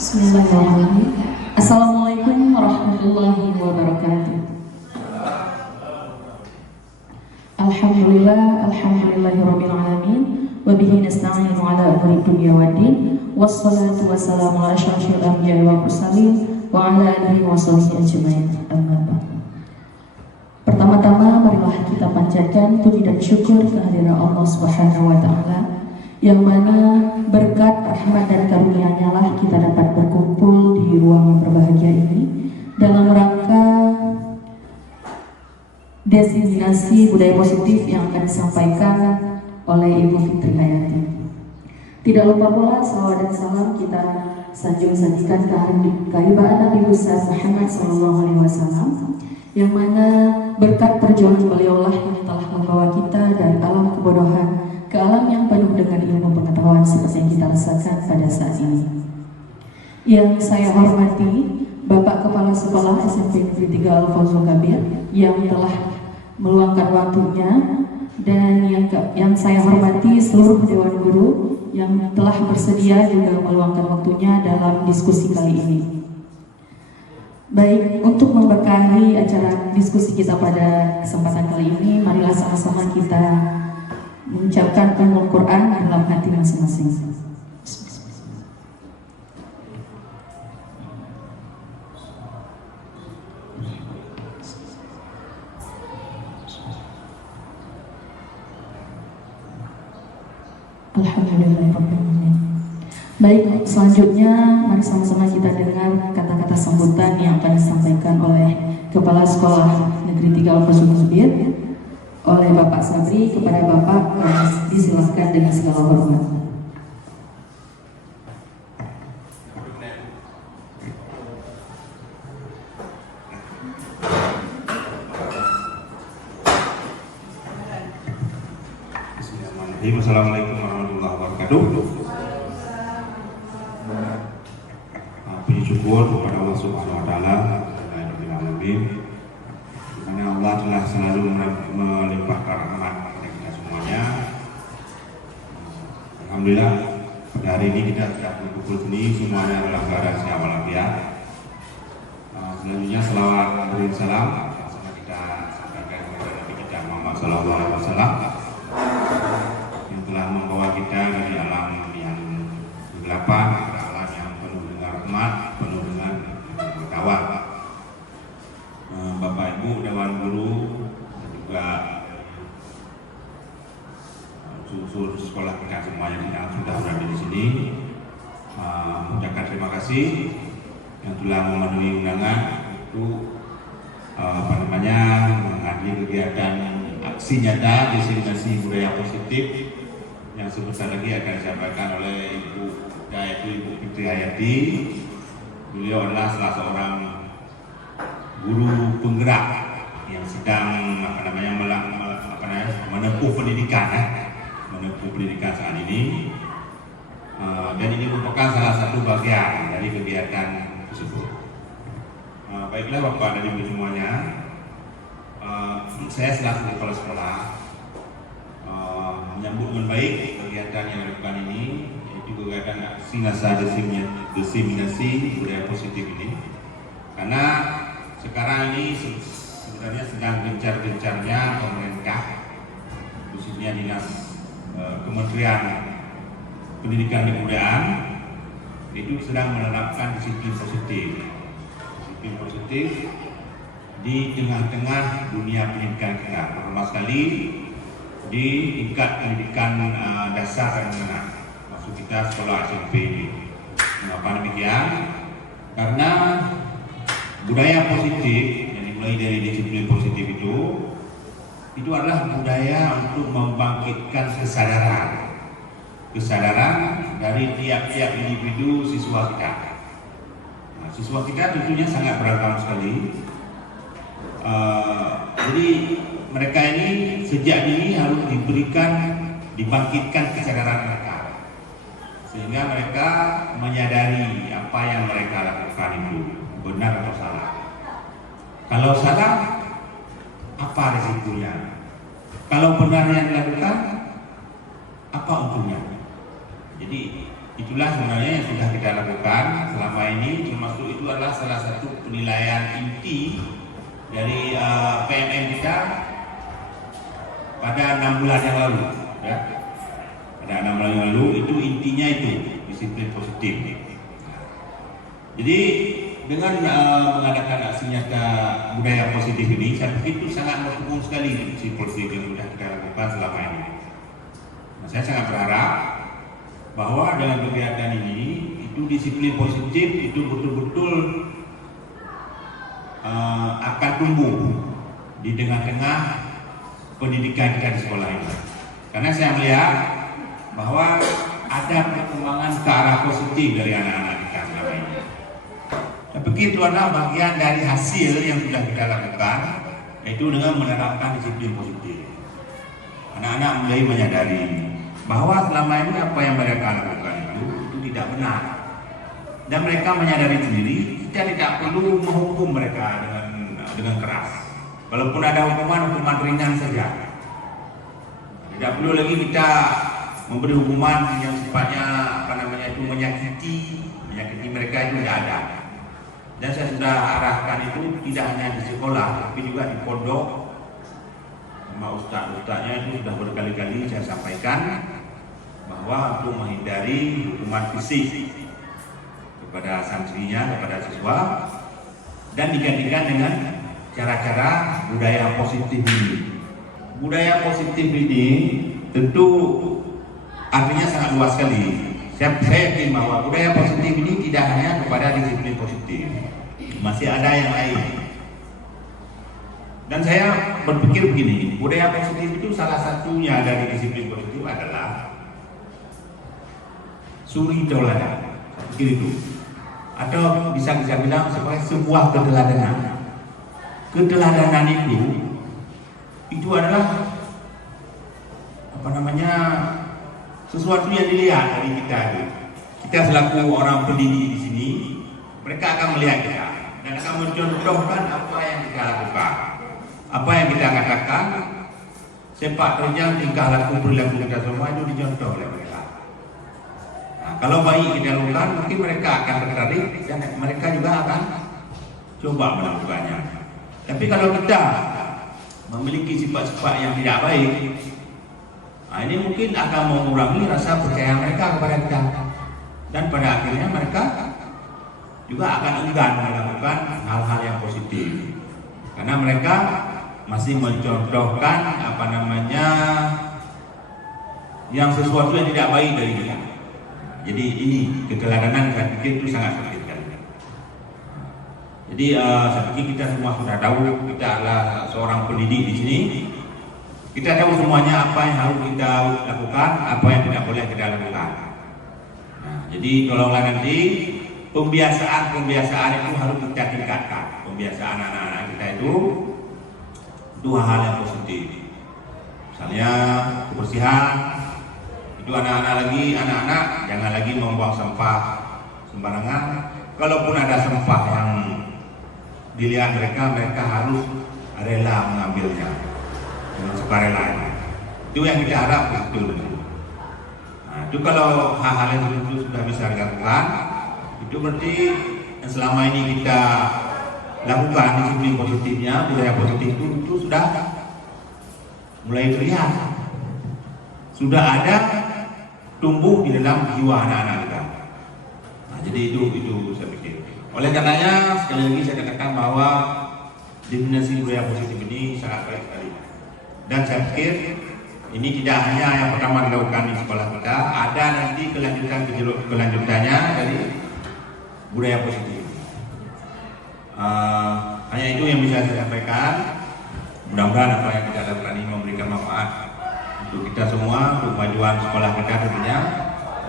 Bismillahirrahmanirrahim. Assalamualaikum warahmatullahi wabarakatuh. Alhamdulillahirabbil alamin wa bihi nasta'inu ala umuri dunya waddin wassalatu wassalamu ala asyrafil anbiya'i wal mursalin wa ala alihi wa sahbihi ajmain. Amma ba'd. Pertama-tama marilah kita panjatkan puji dan syukur kehadiran Allah Subhanahu wa taala yang mana berkat rahmat dan karunia-Nya lah kita dapat berkumpul di ruang yang berbahagia ini dalam rangka diseminasi budaya positif yang akan disampaikan oleh Ibu Fitri Hayati. Tidak lupa pula salawat dan salam kita sanjung-sanjungkan kehadiran Nabi besar Muhammad SAW, yang mana berkat perjuangan beliau lah yang telah membawa kita dari alam kebodohan ke alam yang penuh dengan ilmu pengetahuan seperti yang kita rasakan pada saat ini. Yang saya hormati Bapak Kepala Sekolah SMP Negeri 3 Al-Fawzul Kabir yang telah meluangkan waktunya, dan yang saya hormati seluruh Dewan Guru yang telah bersedia juga meluangkan waktunya dalam diskusi kali ini. Baik, untuk memberkahi acara diskusi kita pada kesempatan kali ini, marilah sama-sama kita mengucapkan Ummul Quran dalam hati masing-masing. Alhamdulillahirrahmanirrahim. Baik, selanjutnya mari sama-sama kita dengar kata-kata sambutan yang akan disampaikan oleh Kepala Sekolah Negeri 3 Al-Fawzul Kabir oleh Bapak Sabri. Kepada Bapak disilahkan dengan segala hormat. Bismillahirrahmanirrahim. Assalamualaikum warahmatullahi wabarakatuh. Puji syukur kepada Allah Subhanahu wa taala, karena Allah telah selalu melimpahkan rahmat kepada kita semuanya. Alhamdulillah, pada hari ini kita sudah berkumpul sini semuanya dalam keadaan sehat walafiat. Selanjutnya selawat dan salam sama kita sampaikan kepada Nabi kita Muhammad SAW yang telah membawa kita dari alam yang kegelapan ke alam yang penuh dengan rahmat, penuh dengan pengetahuan. Bapak Ibu Dewan Guru dan juga unsur sekolah kita semuanya yang sudah berada di sini, mengucapkan terima kasih yang telah memenuhi undangan untuk menghadiri kegiatan aksi nyata diseminasi budaya positif yang sebentar lagi akan disampaikan oleh Ibu Fitri Hayati. Beliau adalah salah seorang guru penggerak yang sedang menempuh pendidikan saat ini, dan ini merupakan salah satu bagian dari kegiatan tersebut. Baiklah Bapak dan Ibu semuanya, saya selaku kepala sekolah menyambut dengan baik kegiatan yang dilakukan ini, yaitu kegiatan aksi diseminasi budaya positif ini, karena sekarang ini sebenarnya sedang gencar-gencarnya pemerintah, khususnya Dinas Kementerian Pendidikan dan Kebudayaan, itu sedang menerapkan disiplin positif di tengah-tengah dunia pendidikan kita, terutama sekali di tingkat pendidikan dasar dan menengah, maksud kita sekolah SMP ini. Mengapa demikian? Karena budaya positif yang dimulai dari disiplin positif itu adalah budaya untuk membangkitkan kesadaran dari tiap-tiap individu siswa kita. Siswa kita tentunya sangat beragam sekali. Jadi mereka ini sejak dini harus dibangkitkan kesadaran mereka, sehingga mereka menyadari apa yang mereka lakukan itu benar atau salah. Kalau salah, apa resikonya? Kalau benar yang dilakukan, apa untungnya? Jadi itulah sebenarnya yang sudah kita lakukan selama ini, termasuk itu adalah salah satu penilaian inti dari PMM kita pada 6 bulan yang lalu, ya. Pada 6 bulan yang lalu itu intinya itu disiplin positif. Jadi dengan mengadakan aksi nyata budaya positif ini, saya pikir itu sangat mendukung sekali disiplin positif yang sudah kita lakukan selama ini. Nah, saya sangat berharap bahwa dengan kegiatan ini itu disiplin positif itu betul-betul akan tumbuh di tengah-tengah pendidikan kita di sekolah ini. Karena saya melihat bahwa ada perkembangan ke arah positif dari anak-anak kita selama ini. Saya pikir itu adalah bagian dari hasil yang sudah kita lakukan, yaitu dengan menerapkan disiplin positif. Anak-anak mulai menyadari bahwa selama ini apa yang mereka lakukan itu tidak benar, dan mereka menyadari sendiri kita tidak perlu menghukum mereka dengan keras. Walaupun ada hukuman ringan saja, tidak perlu lagi kita memberi hukuman yang sifatnya itu menyakiti mereka, itu tidak ada. Dan saya sudah arahkan itu tidak hanya di sekolah, tapi juga di pondok. Sama ustaz-ustaznya itu sudah berkali-kali saya sampaikan bahwa untuk menghindari hukuman fisik kepada santrinya, kepada siswa, dan digantikan dengan cara-cara budaya positif ini. Budaya positif ini tentu artinya sangat luas sekali. Saya yakin bahwa budaya positif ini tidak hanya kepada disiplin positif, masih ada yang lain. Dan saya berpikir begini, budaya positif itu salah satunya dari disiplin positif adalah suri tauladan, pikir itu, atau bisa bilang sebagai sebuah keteladanan. Keteladanan itu adalah sesuatu yang dilihat dari kita. Kita selaku orang pendidik di sini, mereka akan melihat kita dan akan mencontohkan apa yang kita lakukan, apa yang kita katakan, sepak terjang, tingkah laku, perilaku kita semua itu dicontoh oleh mereka. Nah, kalau baik kita lakukan, mungkin mereka akan tertarik dan mereka juga akan coba melakukannya. Tapi kalau kita memiliki sifat-sifat yang tidak baik, nah ini mungkin akan mengurangi rasa percaya mereka kepada kita, dan pada akhirnya mereka juga akan enggan melakukan hal-hal yang positif karena mereka masih mencontohkan yang sesuatu yang tidak baik dari kita. Jadi ini keteladanan saya pikir itu sangat penting. Jadi saya pikir kita semua sudah tahu, kita adalah seorang pendidik di sini. Kita tahu semuanya apa yang harus kita lakukan, apa yang tidak boleh kita lakukan. Nah, jadi tolonglah nanti pembiasaan itu harus kita tingkatkan. Pembiasaan anak-anak kita itu hal yang positif. Misalnya kebersihan, itu anak-anak jangan lagi membuang sampah sembarangan. Kalaupun ada sampah yang dilihat mereka harus rela mengambilnya dengan sukarela. Itu yang kita harap betul. Nah, itu kalau hal-hal yang itu sudah bisa dilakukan, itu berarti yang selama ini kita lakukan disiplin positifnya, budaya positif itu sudah mulai terlihat, sudah ada tumbuh di dalam jiwa anak-anak kita. Nah, jadi itu saya pikir. Oleh karenanya sekali lagi saya katakan bahwa definisi budaya positif ini sangat baik sekali. Dan saya pikir ini tidak hanya yang pertama dilakukan di sekolah kita, ada nanti kelanjutannya dari budaya positif. Hanya itu yang bisa saya sampaikan. Mudah-mudahan apa yang kita lakukan ini memberikan manfaat untuk kita semua, untuk kemajuan sekolah kita tentunya.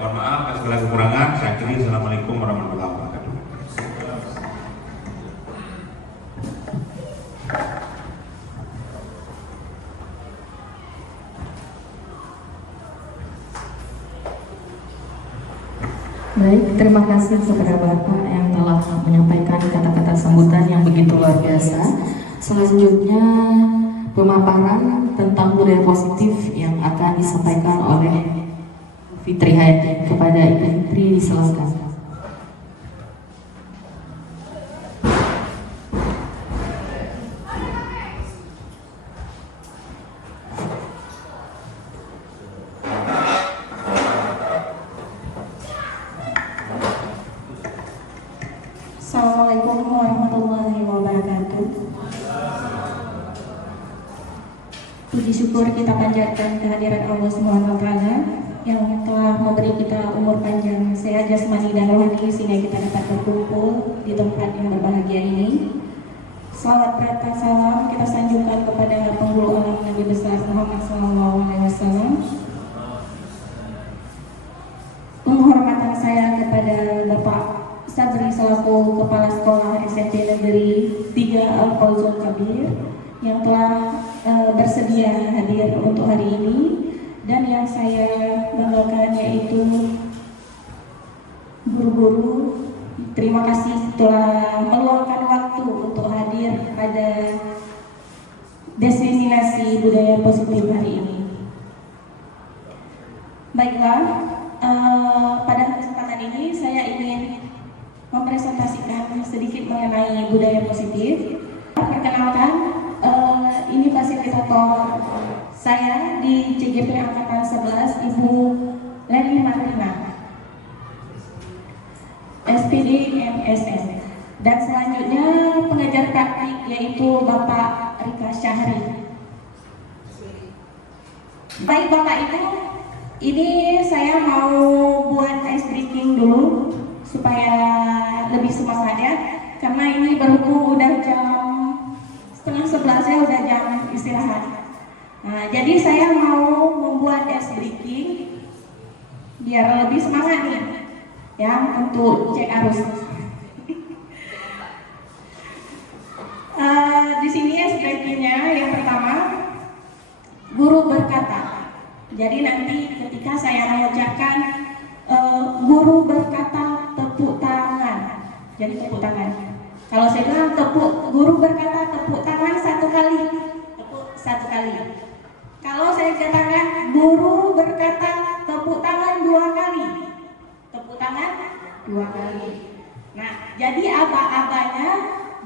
Mohon maaf atas segala kekurangan. Saya akhiri. Assalamualaikum warahmatullahi wabarakatuh. Baik, terima kasih kepada Bapak yang telah menyampaikan kata-kata sambutan yang begitu luar biasa. Selanjutnya pemaparan tentang budaya positif yang akan disampaikan oleh Fitri Hayati. Kepada Ibu Fitri disilakan. Assalamualaikum warahmatullahi wabarakatuh. Puji syukur kita panjatkan kehadiran Allah Subhanahu wa Ta'ala yang telah memberi kita umur panjang sehat jasmani dan rohani sehingga kita dapat berkumpul di tempat yang berbahagia ini. Salawat berkah salam kita sanjungkan kepada penghulu alam Nabi besar Muhammad SAW. Penghormatan saya kepada Bapak Sabri selaku Kepala Sekolah SMP Negeri 3 Al-Fauzul Kabir yang telah bersedia hadir untuk hari ini, dan yang saya banggakan yaitu guru-guru. Terima kasih telah meluangkan waktu untuk hadir pada destinasi budaya positif hari ini. Baiklah, pada kesempatan ini saya ingin mempresentasikan sedikit mengenai budaya positif. Perkenalkan, ini fasilitator saya di CGP Angkatan 11, Ibu Leni Martina, SPD MSN. Dan selanjutnya pengajar praktik yaitu Bapak Rika Syahri. Baik Bapak Ibu, ini saya mau buat ice breaking dulu supaya lebih semangat ya, karena ini berhubung udah jam 10:30 ya, udah jam istirahat. Nah, jadi saya mau membuat ice breaking biar lebih semangat nih ya untuk cek arus. Di sini ice breakingnya yang pertama, guru berkata. Jadi nanti ketika saya mengucapkan guru berkata tepuk tangan. Jadi tepuk tangan. Kalau saya bilang guru berkata tepuk tangan 1 kali, tepuk 1 kali. Kalau saya katakan guru berkata tepuk tangan 2 kali, tepuk tangan 2 kali. Nah, jadi aba-abanya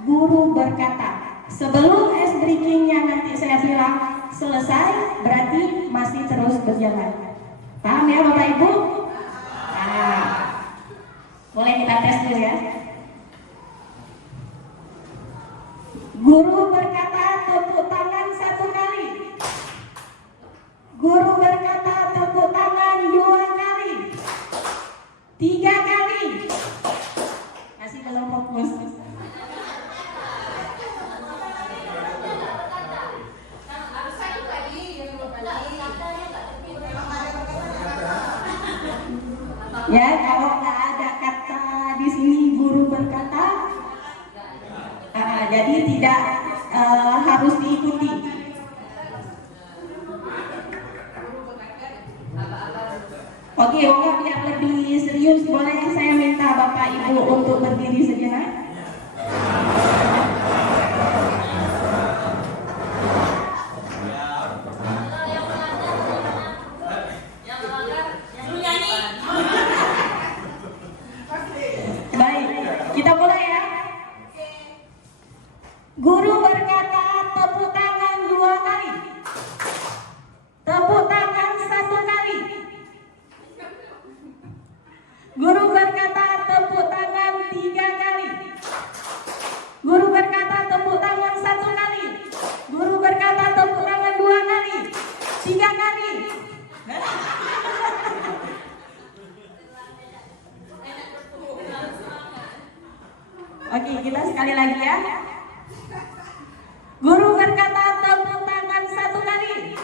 guru berkata. Sebelum ice breakingnya nanti saya bilang selesai, berarti masih terus berjalan. Paham ya Bapak Ibu? Nah, boleh kita tes dulu ya. Guru berkata tepuk tangan 1 kali. Guru berkata tepuk tangan 2 kali. 3 kali. Masih belum fokus. Ya, kalau nggak ada kata di sini guru berkata, jadi tidak harus diikuti. Oke, biar lebih serius, boleh saya minta Bapak Ibu untuk berdiri sejenak? Kita mulai ya. Guru berkata tepuk tangan 2 kali. Tepuk tangan 1 kali. Guru berkata tepuk tangan 3 kali. Guru berkata tepuk tangan 1 kali. Guru berkata tepuk tangan 2 kali. 3 kali. Oke, kita sekali lagi ya. Guru berkata tepuk tangan 1 kali.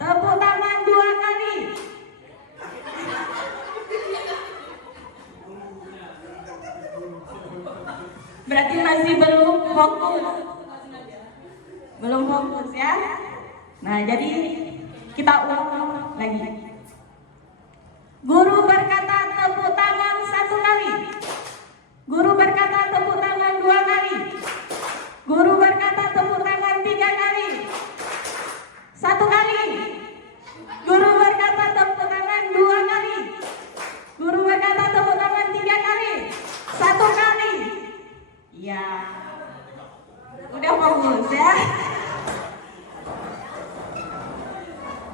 Tepuk tangan 2 kali. Berarti masih belum fokus. Belum fokus ya. Nah, jadi kita ulang lagi. Guru berkata tepuk tangan 1 kali. Guru berkata tepuk tangan 2 kali. Guru berkata tepuk tangan 3 kali. 1 kali. Guru berkata tepuk tangan 2 kali.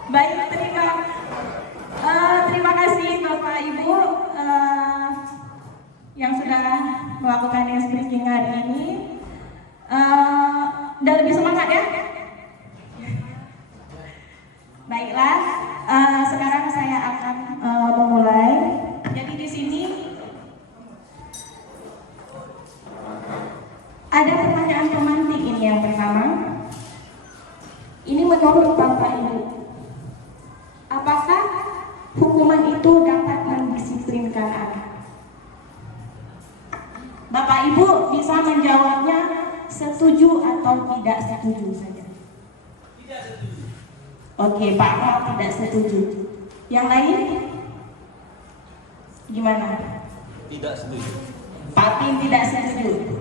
Baik, terima kasih Bapak Ibu yang sudah melakukan news breaking hari ini. Udah lebih semangat ya? Baiklah, sekarang saya akan memulai. Jadi di sini ada pertanyaan pemantik ini yang pertama. Ini menurut Bapak Ibu, apakah hukuman itu dapat mendisiplinkan anak? Bapak Ibu bisa menjawabnya setuju atau tidak setuju saja. Tidak setuju. Oke, Pak Mal tidak setuju. Yang lain? Gimana? Tidak setuju. Pak Tim tidak setuju.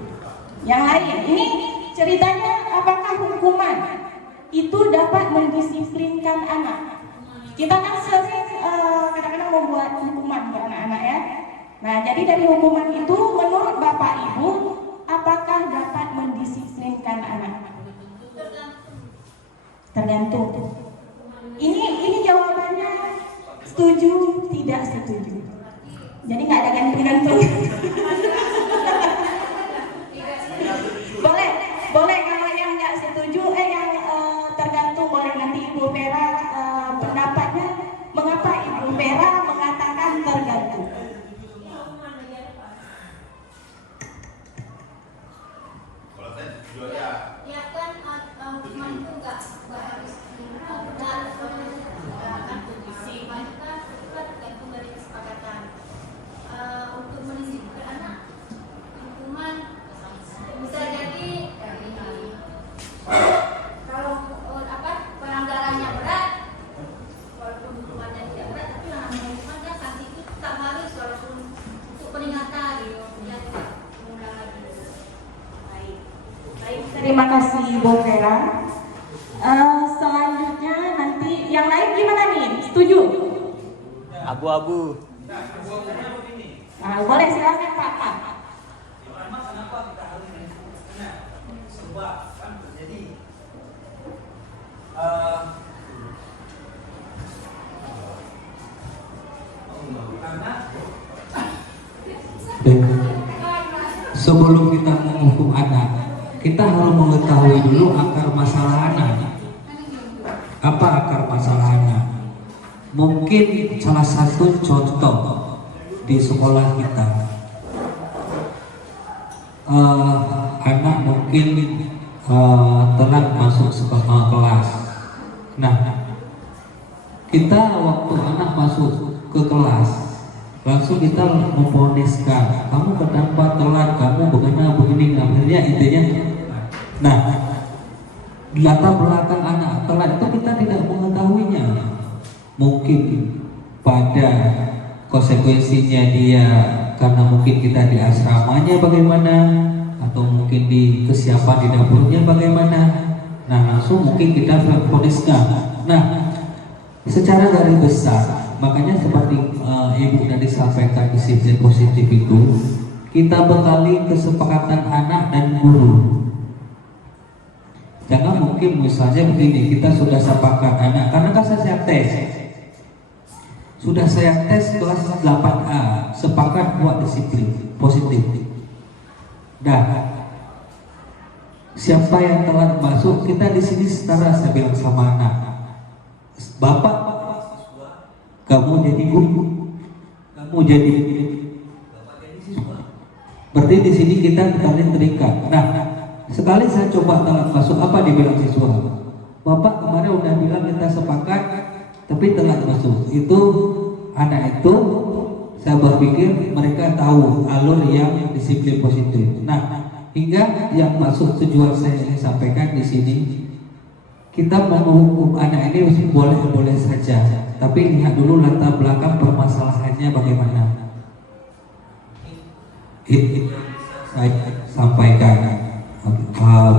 Yang lain? Ini ceritanya apakah hukuman itu dapat mendisiplinkan anak? Kita kan sering kadang-kadang membuat hukuman untuk anak-anak ya. Nah, jadi dari hukuman itu menurut Bapak Ibu apakah dapat mendisiplinkan anak? Tergantung. Ini jawabannya setuju, tidak setuju. Jadi nggak ada gantung-gantung. boleh kalau yang nggak setuju, yang tergantung boleh nanti Ibu Vera pendapatnya. Mengapa Ibu Vera mengatakan tergantung? Kalau saya setuju aja. Ya kan hukuman itu nggak harus tergantung dari kesepakatan. Untuk mendisiplinkan anak, hukuman bisa jadi kalau pelanggarannya berat, walaupun hukumannya tidak berat, tapi yang namanya hukuman kan sanksi itu tetap harus walaupun untuk peringatan gitu, dia tidak mengulang lagi. Baik, terima kasih Ibu Vera. Selanjutnya nanti yang lain gimana nih? Setuju? Abu-abu. Boleh silakan Pak. Memang kenapa kita harus mendisiplinkan? Sebab kan terjadi karena sebelum kita menghukum anak, kita harus mengetahui dulu akar masalah anak. Apa akar masalah anak? Mungkin salah satu contoh di sekolah kita, anak mungkin telat masuk kelas. Nah, kita waktu anak masuk ke kelas, langsung kita memvoniskan, kamu kenapa telat, kamu begini, akhirnya intinya. Nah, latar belakang anak telat itu kita tidak mengetahuinya. Mungkin pada konsekuensinya dia karena mungkin kita di asramanya bagaimana, atau mungkin di kesiapan di dapurnya bagaimana. Nah, langsung mungkin kita voniskan. Nah, secara garis besar, makanya seperti Ibu tadi sampaikan disiplin positif itu, kita bekali kesepakatan anak dan guru. Jangan mungkin misalnya begini, kita sudah sepakat anak, karena kan saya tes, sudah saya tes kelas 8A, sepakat buat disiplin positif. Dah, siapa yang telat masuk, kita di sini setara, saya bilang sama anak, bapak, kamu jadi guru, kamu jadi siswa. Berarti di sini kita saling terikat. Nah, sekali saya coba telat masuk, apa dibilang siswa? Bapak kemarin udah bilang kita sepakat, tapi telat masuk. Itu anak itu, saya berpikir mereka tahu alur yang disiplin positif. Nah, hingga yang masuk tujuan saya ingin sampaikan di sini, kita mau menghukum anak ini boleh saja, tapi lihat dulu latar belakang permasalahannya bagaimana. Itu saya sampaikan.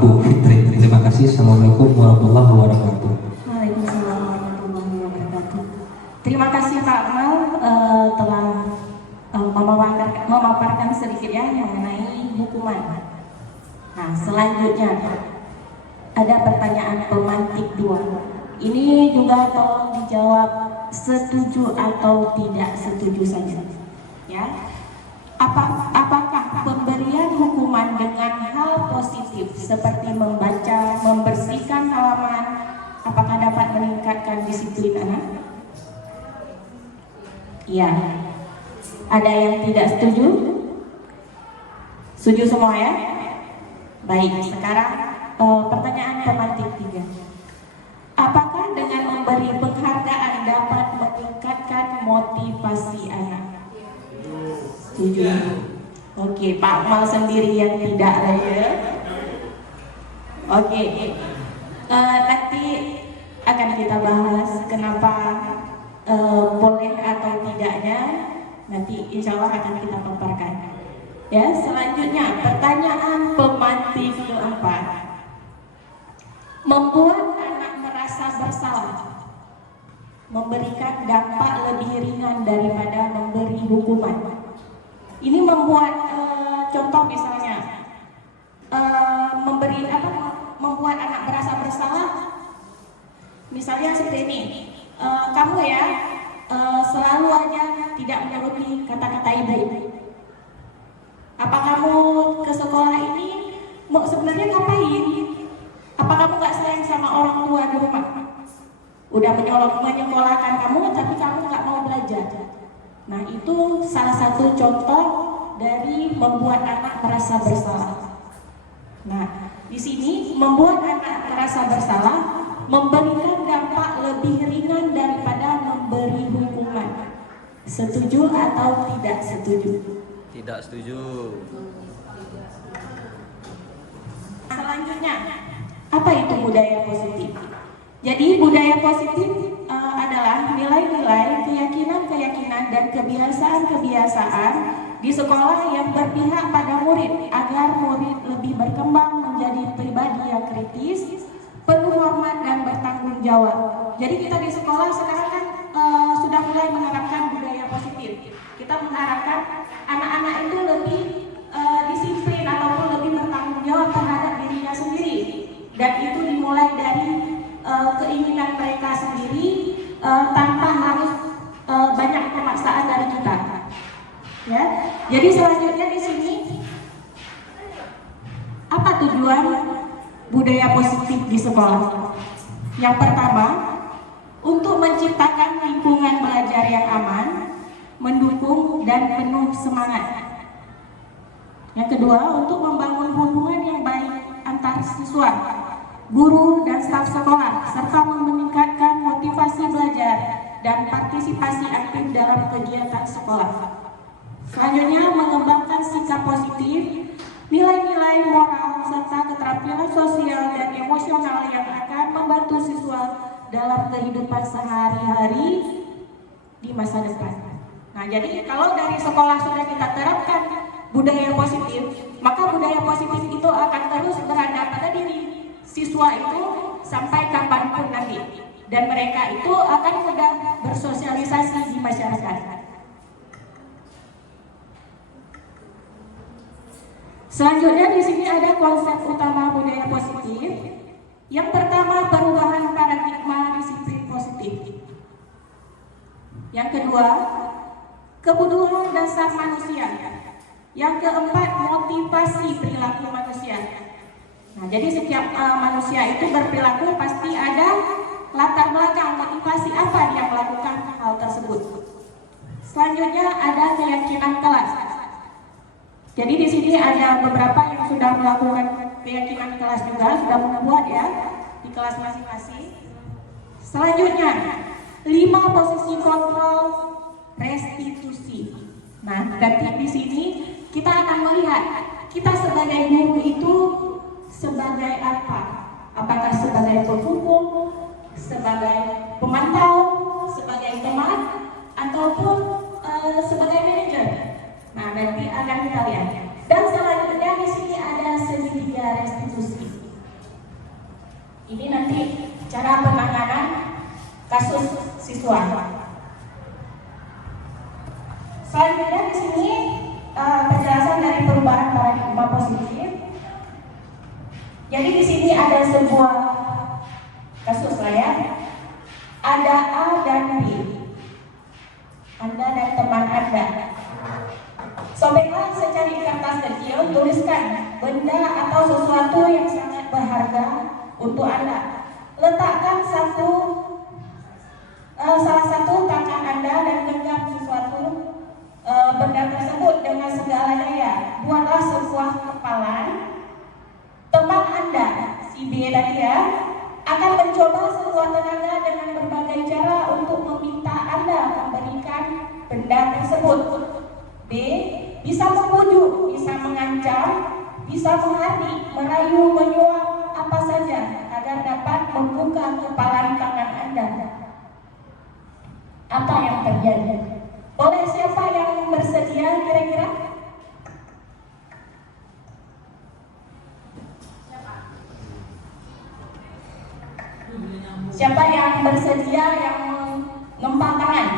Bu Fitri, terima kasih. Assalamualaikum warahmatullahi wabarakatuh. Waalaikumsalam warahmatullahi wabarakatuh. Terima kasih Pak Mal telah memaparkan sedikit ya mengenai hukuman. Nah, selanjutnya ada pertanyaan pemantik 2. ini juga tolong dijawab setuju atau tidak setuju saja. Ya. Apakah pemberian hukuman dengan hal positif seperti membaca, membersihkan halaman, apakah dapat meningkatkan disiplin anak? Iya. Ada yang tidak setuju? Setuju semua ya? Baik, sekarang pertanyaan pemantik 3. Apakah dengan memberi penghargaan dapat meningkatkan motivasi anak? Setuju. Oke, Pak Mal sendiri yang tidak lah ya. Oke, nanti akan kita bahas kenapa boleh atau tidaknya. Nanti insya Allah akan kita paparkan. Ya, selanjutnya pertanyaan pemantik keempat. Membuat anak merasa bersalah memberikan dampak lebih ringan daripada memberi hukuman. Ini membuat contoh misalnya membuat anak merasa bersalah. Misalnya seperti ini, kamu ya selalu aja tidak menuruti kata-kata ibu. Apa kamu ke sekolah ini mau sebenarnya ngapain? Apa kamu gak sayang sama orang tua di rumah? Udah menyekolahkan kamu tapi kamu gak mau belajar. Nah, itu salah satu contoh dari membuat anak merasa bersalah. Nah, di sini membuat anak merasa bersalah memberikan dampak lebih ringan daripada memberi hukuman. Setuju atau tidak setuju? Tidak setuju. Selanjutnya, apa itu budaya positif? Jadi budaya positif adalah nilai-nilai, keyakinan-keyakinan dan kebiasaan-kebiasaan di sekolah yang berpihak pada murid agar murid lebih berkembang menjadi pribadi yang kritis, penuh hormat dan bertanggung jawab. Jadi kita di sekolah sekarang kan sudah mulai menerapkan budaya positif. Kita mengharapkan anak-anak itu lebih disiplin ataupun lebih bertanggung jawab terhadap dirinya sendiri. Dan itu dimulai dari keinginan mereka sendiri tanpa harus banyak pemaksaan dari kita. Ya. Jadi selanjutnya di sini apa tujuan budaya positif di sekolah? Yang pertama, untuk menciptakan lingkungan belajar yang aman, mendukung dan penuh semangat. Yang kedua, untuk membangun hubungan yang baik antar siswa, guru dan staf sekolah, serta meningkatkan motivasi belajar dan partisipasi aktif dalam kegiatan sekolah. Selanjutnya, mengembangkan sikap positif, nilai-nilai moral, serta keterampilan sosial dan emosional yang akan membantu siswa dalam kehidupan sehari-hari di masa depan. Nah, jadi kalau dari sekolah sudah kita terapkan budaya positif, maka budaya positif itu akan terus berada pada diri siswa itu sampai kapanpun nanti, dan mereka itu akan mudah bersosialisasi di masyarakat. Selanjutnya di sini ada konsep utama budaya positif. Yang pertama, perubahan paradigma disiplin positif. Yang kedua, kebutuhan dasar manusia. Yang keempat, motivasi perilaku manusia. Nah, jadi setiap manusia itu berperilaku pasti ada latar belakang motivasi apa dia melakukan hal tersebut. Selanjutnya ada keyakinan kelas. Jadi di sini ada beberapa yang sudah melakukan keyakinan kelas juga, sudah membuat ya di kelas masing-masing. Selanjutnya, 5 posisi kontrol restitusi. Nah, nanti di sini kita akan melihat kita sebagai guru itu sebagai apa? Apakah sebagai penghukum, sebagai pemantau, sebagai teman, ataupun sebagai manajer? Nah, nanti akan kita lihat. Dan selanjutnya di sini ada segitiga restitusi. Ini nanti cara penanganan kasus siswa. Selanjutnya di sini penjelasan dari perubahan paradigma positif. Jadi di sini ada sebuah Kasus saya ada A dan B. Anda dan teman Anda. Sobeklah secari kertas kecil, tuliskan benda atau sesuatu yang sangat berharga untuk Anda. Letakkan salah satu tangan Anda dan genggam sesuatu benda tersebut dengan segala daya. Buatlah sebuah kepalan. Teman Anda, si B tadi ya, akan mencoba sekuat tenaga dengan berbagai cara untuk meminta Anda memberikan benda tersebut. B bisa membujuk, bisa mengancam, bisa menghardik, merayu, menyuap, apa saja agar dapat membuka kepalan tangan Anda. Apa yang terjadi? Oleh siapa yang bersedia kira-kira? Siapa yang bersedia yang mengempal tangan?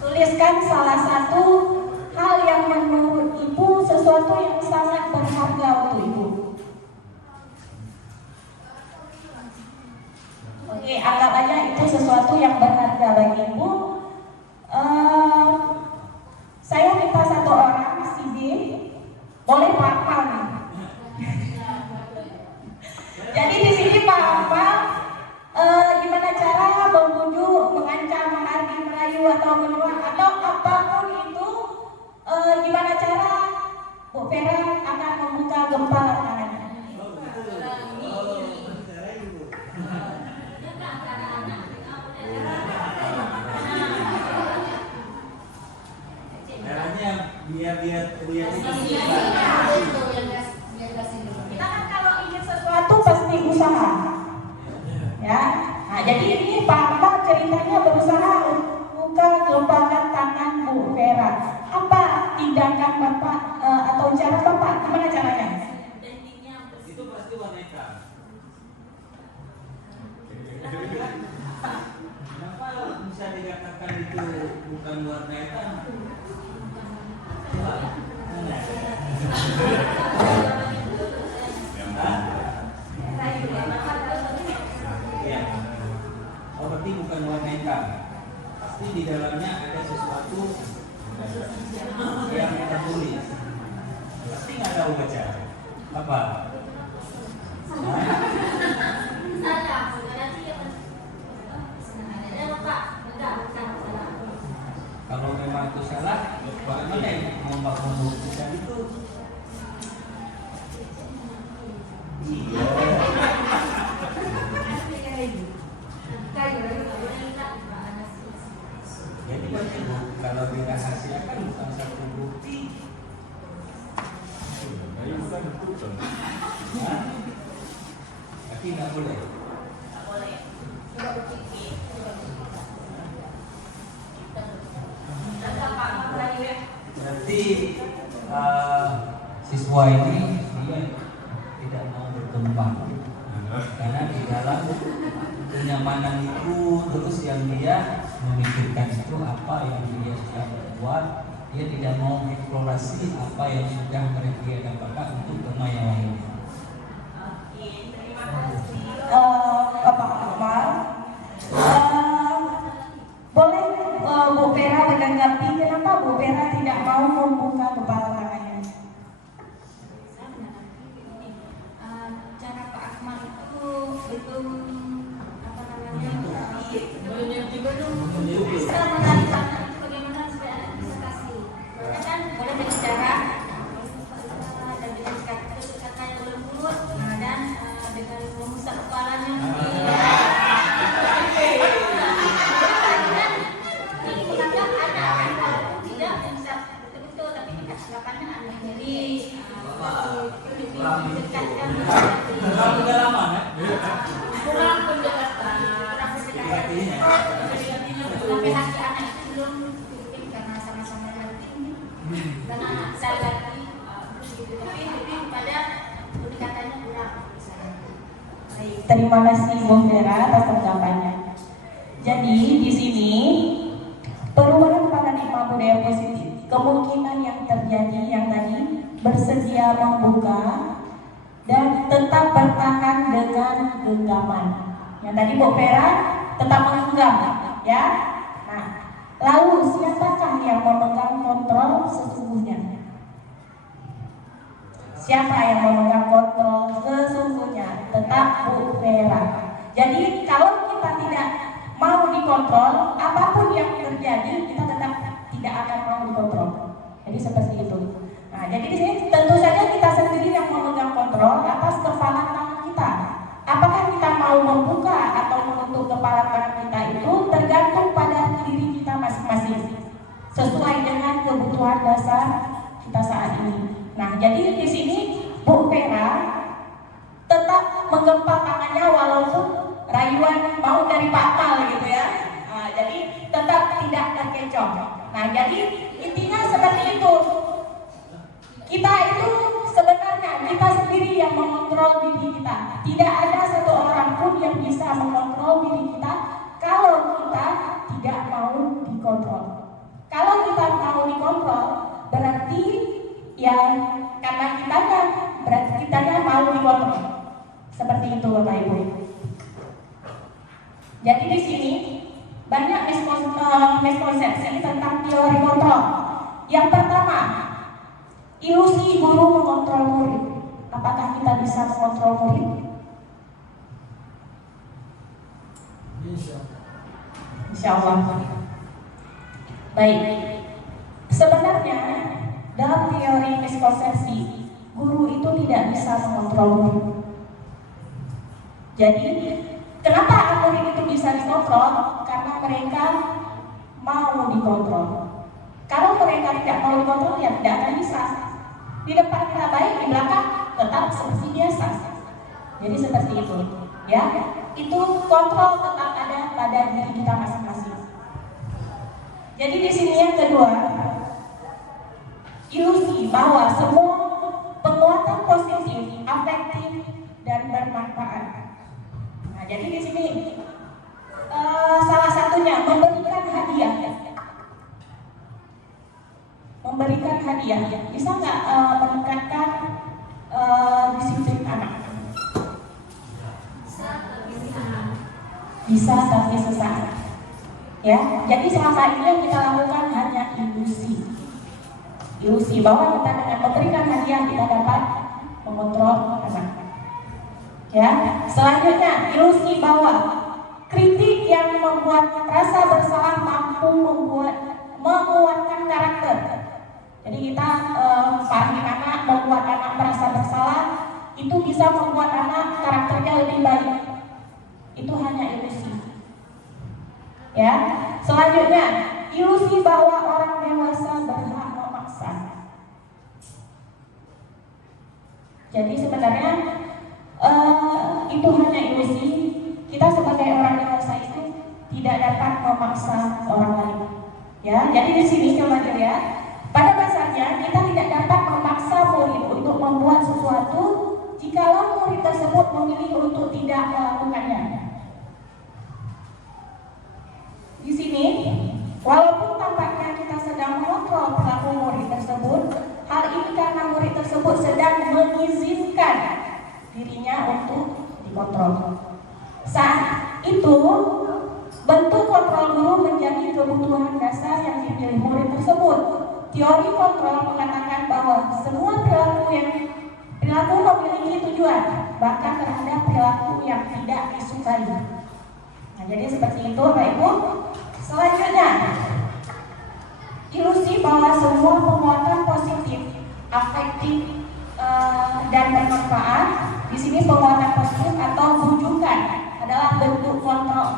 Tuliskan salah satu hal yang menurut ibu sesuatu yang sangat berharga untuk ibu. Oke, anggap aja itu sesuatu yang berharga bagi ibu. Saya minta satu orang, si B, boleh paham. Jadi di sini paham gimana cara membujuk, mengancam, menghardik, merayu atau menyuap atau apapun itu, gimana cara Bu Vera akan membuka gempal tangannya. biar Kita kan kalau ingin sesuatu pasti usaha, ya. Nah, jadi ini Pak Mbak ceritanya berusaha buka gelombangkan tangan Bu Vera. Apa tindakan Bapak atau cara Bapak? Gimana caranya? itu pasti wanita. Kenapa bisa dikatakan itu bukan warna hitam? Ya. Oh, berarti bukan warna hitam. Pasti di dalamnya ada sesuatu yang tertulis. Pasti nggak tahu baca. Apa? Kalau memang itu salah, bagaimana yang membuktikan itu? Iya. Jadi kalau dirahasiakan bukan satu bukti. Hah? Tapi nggak boleh. Berarti siswa ini dia tidak mau berkembang karena di dalam kenyamanan itu terus yang dia memikirkan itu apa yang dia sudah buat, dia tidak mau eksplorasi apa yang sudah mereka dapatkan untuk kemaya lainnya. Bapak Akmal, boleh Bu Vera menanggapi kenapa Bu Vera tidak mau membuka kepala tangannya? Cara Pak Akmal itu belum bisa menarik tangan itu bagaimana supaya anak bisa kasih. Karena kan boleh berbicara dan dengan kata yang lembut dan dengan mengusap kepalanya. Ini menganggap anak walaupun tidak bisa betul-betul tapi dikatakannya anak jadi dekatkan Pengalaman ya? kurang pendekatan sampai hati anak itu belum mungkin karena sama-sama yatim karena anak saya lagi tapi lebih pada pendekatannya kurang. Baik, terima kasih Bu Vera atas tanggapannya. Jadi di sini perubahan paradigma budaya positif kemungkinan yang terjadi yang tadi bersedia membuka dan tetap bertahan dengan genggaman. Yang tadi Bu Vera tetap menggenggam, ya. Nah, lalu siapakah yang memegang kontrol sesungguhnya? Siapa yang memegang kontrol sesungguhnya? Tetap Bu Vera. Jadi kalau kita tidak mau dikontrol, apapun yang terjadi kita tetap tidak akan mau dikontrol. Jadi seperti itu. Nah, jadi di sini tentu saja kita sendiri yang memegang kontrol atas kepala tangan kita. Apakah kita mau membuka atau menutup kepala tangan kita itu tergantung pada diri kita masing-masing, sesuai dengan kebutuhan dasar kita saat ini. Nah, jadi di sini Bu Vera tetap menggempal tangannya walaupun rayuan mau dari Pak Mal gitu ya. Nah, jadi tetap tidak terkecoh. Nah, jadi intinya seperti itu. Kita itu sebenarnya kita sendiri yang mengontrol diri kita. Tidak ada satu orang pun yang bisa mengontrol diri kita kalau kita tidak mau dikontrol. Kalau kita mau dikontrol berarti ya karena berarti kitanya mau dikontrol. Seperti itu Bapak Ibu. Jadi di sini banyak miskonsepsi tentang teori kontrol. Yang pertama, ilusi guru mengontrol murid. Apakah kita bisa mengontrol murid? Insya Allah. Baik. Sebenarnya dalam teori miskonsepsi, guru itu tidak bisa mengontrol murid. Jadi kenapa murid itu bisa dikontrol? Karena mereka mau dikontrol. Kalau mereka tidak mau dikontrol, ya tidak akan bisa. Di depan kita baik, di belakang tetap seperti biasa. Jadi seperti itu, ya. Itu kontrol tetap ada pada diri kita masing-masing. Jadi di sini yang kedua, ilusi bahwa semua penguatan positif, afektif, dan bermanfaat. Nah, jadi di sini salah satunya memberikan hadiah. Memberikan hadiah bisa nggak meningkatkan disiplin anak? Bisa, tapi sesaat. Ya, jadi selama ini yang kita lakukan hanya ilusi bahwa kita dengan memberikan hadiah kita dapat mengontrol anak. Ya, selanjutnya ilusi bahwa kritik yang membuat rasa bersalah mampu menguatkan karakter. Jadi kita marahin anak, membuat anak merasa bersalah, itu bisa membuat anak karakternya lebih baik. Itu hanya ilusi. Ya, selanjutnya ilusi bahwa orang dewasa berhak memaksa. Jadi sebenarnya itu hanya ilusi. Kita sebagai orang dewasa itu tidak dapat memaksa orang lain. Ya, jadi di sini coba ya. Pada dasarnya kita tidak dapat memaksa murid untuk membuat sesuatu jikalau murid tersebut memilih untuk tidak melakukannya. Di sini, walaupun tampaknya kita sedang mengontrol perilaku murid tersebut, hal ini karena murid tersebut sedang mengizinkan dirinya untuk dikontrol. Saat itu, bentuk kontrol guru menjadi kebutuhan dasar yang dipilih murid tersebut. Teori kontrol mengatakan bahwa semua perilaku memiliki tujuan, bahkan terhadap perilaku yang tidak disukai. Nah, jadi seperti itu, Bapak Ibu. Selanjutnya, ilusi bahwa semua penguatan positif, afektif, dan bermanfaat. Di sini penguatan positif atau bujukan adalah bentuk kontrol.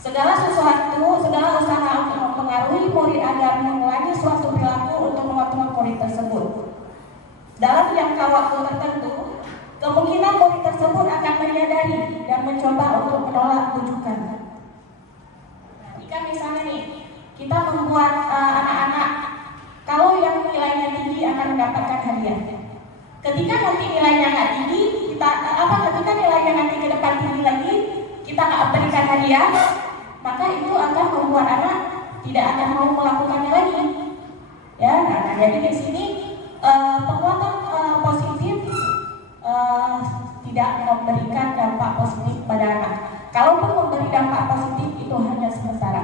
Segala usaha untuk mempengaruhi murid agar mengulangi suatu perilaku untuk mengontrol murid tersebut. Dalam jangka waktu tertentu, kemungkinan murid tersebut akan menyadari dan mencoba untuk menolak bujukan. Jika misalnya nih, kita membuat anak-anak, kalau yang nilainya tinggi akan mendapatkan hadiah. Ketika nanti nilainya nggak tinggi, ketika nilainya nanti ke depan tinggi lagi, kita nggak berikan hadiah, maka itu akan membuat anak tidak akan mau melakukannya lagi. Ya, nah, jadi di sini penguatan positif tidak memberikan dampak positif pada anak. Kalaupun memberi dampak positif itu hanya sementara,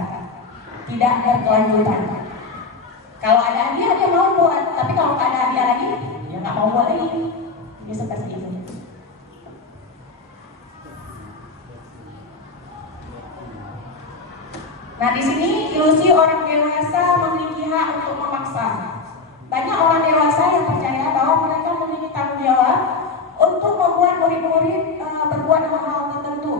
tidak berkelanjutan. Kalau ada hadiah dia mau buat, tapi kalau nggak ada hadiah lagi, dia nggak mau buat lagi. Dia seperti itu. Nah, di sini ilusi orang dewasa memiliki hak untuk memaksa. Banyak orang dewasa yang percaya bahwa mereka memiliki tanggung jawab untuk membuat murid-murid berbuat hal-hal tertentu.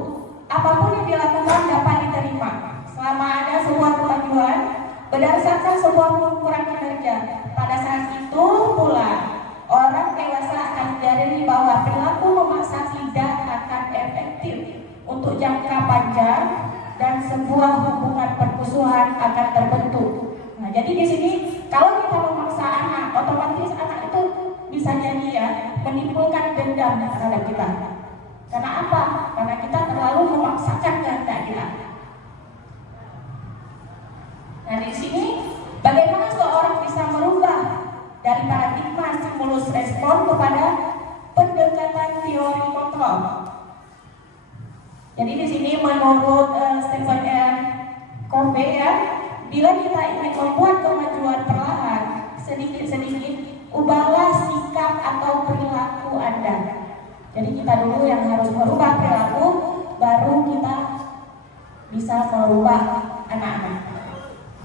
Apapun yang dilakukan dapat diterima selama ada sebuah kemajuan berdasarkan sebuah pengukuran kinerja. Pada saat itu pula orang dewasa akan menyadari bahwa perilaku memaksa tidak akan efektif untuk jangka panjang dan sebuah hubungan permusuhan akan terbentuk. Nah, jadi di sini kalau kita memaksa anak, otomatis anak itu bisa jadi ya menimbulkan dendam terhadap kita. Karena apa? Karena kita terlalu memaksakan kehendak kita. Nah, di sini bagaimana seorang bisa merubah dari paradigma stimulus respon kepada pendekatan teori kontrol. Jadi di sini menurut Stephen R. Covey ya, bila kita ingin membuat kemajuan perlahan, sedikit-sedikit ubahlah sikap atau perilaku Anda. Jadi kita dulu yang harus merubah perilaku, baru kita bisa merubah anak-anak.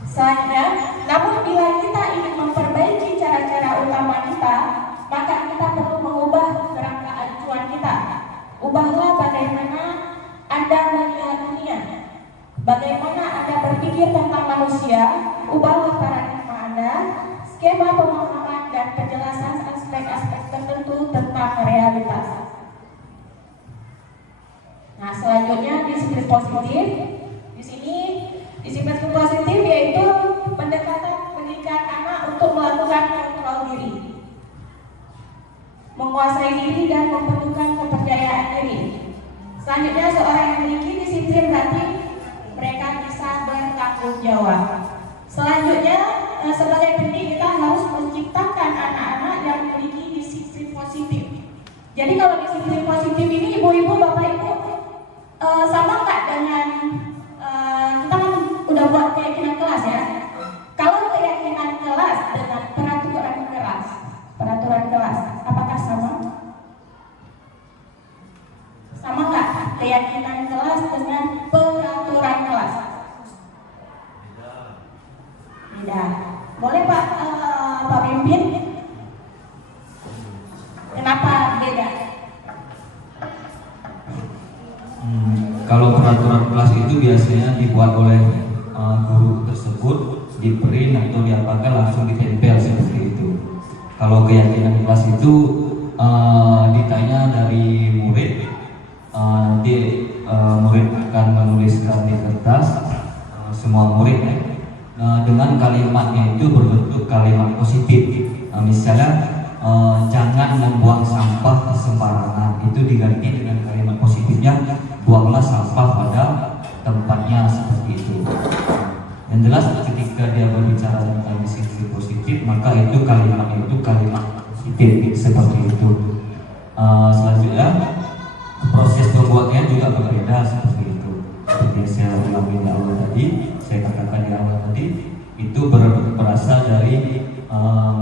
Selanjutnya, namun bila kita ingin memperbaiki cara-cara utama kita, maka kita perlu mengubah kerangka acuan kita. Ubahlah bagaimana Anda melihat dunia, bagaimana Anda berpikir tentang manusia. Ubahlah paradigma Anda, skema pemahaman dan penjelasan aspek-aspek tertentu tentang realitas. Nah, selanjutnya disiplin positif. Di sini disiplin positif yaitu pendekatan pendidikan anak untuk melakukan kontrol diri, menguasai diri dan membentukkan kepercayaan diri. Selanjutnya, seorang yang memiliki disiplin berarti mereka bisa bertanggung jawab. Selanjutnya, sebagai pendidik kita harus menciptakan anak-anak yang memiliki disiplin positif. Jadi kalau disiplin positif ini ibu-ibu, bapak-ibu sama nggak dengan kita kan udah buat keyakinan kelas ya. Kalau keyakinan kelas dengan peraturan kelas, apakah sama? Sama nggak keyakinan kelas dengan peraturan kelas? Beda. Boleh Pak Pimpin? Kenapa beda? Kalau peraturan kelas itu biasanya dibuat oleh guru tersebut, diberi atau diapakan langsung ditempel seperti itu. Kalau keyakinan kelas itu ditanya dari murid, nanti murid akan menuliskan di kertas, semua murid ya, dengan kalimatnya itu berbentuk kalimat positif. Misalnya jangan membuang sampah sembarangan, itu diganti dengan kalimat positifnya, buanglah sampah pada tempatnya, seperti itu. Yang jelas ketika dia berbicara tentang disiplin positif, maka itu kalimat positif seperti itu. Selanjutnya proses pembuatannya juga berbeda seperti itu. Seperti yang saya bilang di awal tadi, saya katakan di awal tadi, itu berasal dari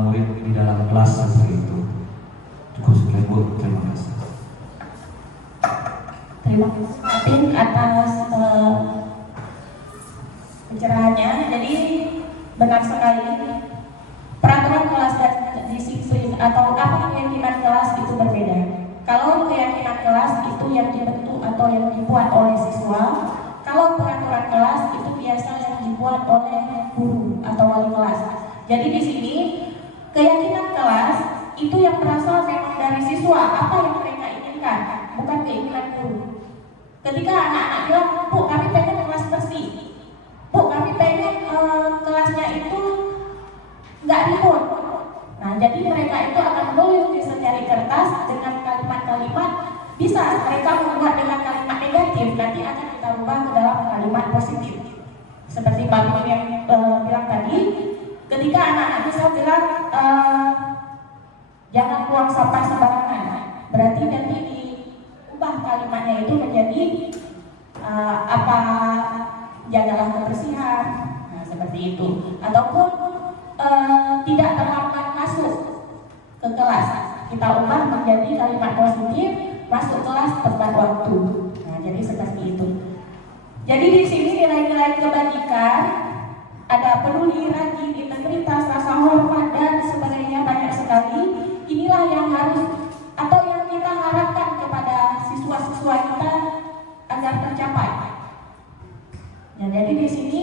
murid di dalam kelas seperti itu. Cukup sekian Bu, terima kasih. Terima kasih atas pencerahannya. Jadi benar sekali, peraturan kelas dan disiplin atau apa keyakinan kelas itu berbeda. Kalau keyakinan kelas itu yang dibentuk atau yang dibuat oleh siswa, kalau peraturan kelas itu biasa yang dibuat oleh guru atau wali kelas. Jadi di sini keyakinan kelas itu yang berasal memang dari siswa, apa yang mereka inginkan, bukan keinginan guru. Ketika anak-anak bilang, Bu, kami pengen kelas bersih, Bu, kami pengen kelasnya itu nggak ribut. Nah, jadi mereka itu akan menulis di secari kertas dengan kalimat-kalimat, bisa mereka membuat dengan kalimat negatif, nanti akan kita rubah ke dalam kalimat positif. Seperti Pak Bim yang bilang tadi, ketika anak-anak itu saya bilang jangan buang sampah sembarangan, berarti nanti diubah kalimatnya itu menjadi jagalah kebersihan, nah, seperti itu. Ataupun tidak terlambat masuk ke kelas, kita ubah menjadi kalimat positif, masuk kelas tepat waktu. Nah, jadi seperti itu. Jadi di sini nilai-nilai kebajikan, ada peduli, rajin, integritas, rasa hormat, dan sebenarnya banyak sekali. Inilah yang harus atau yang kita harapkan kepada siswa-siswa kita agar tercapai. Nah, jadi di sini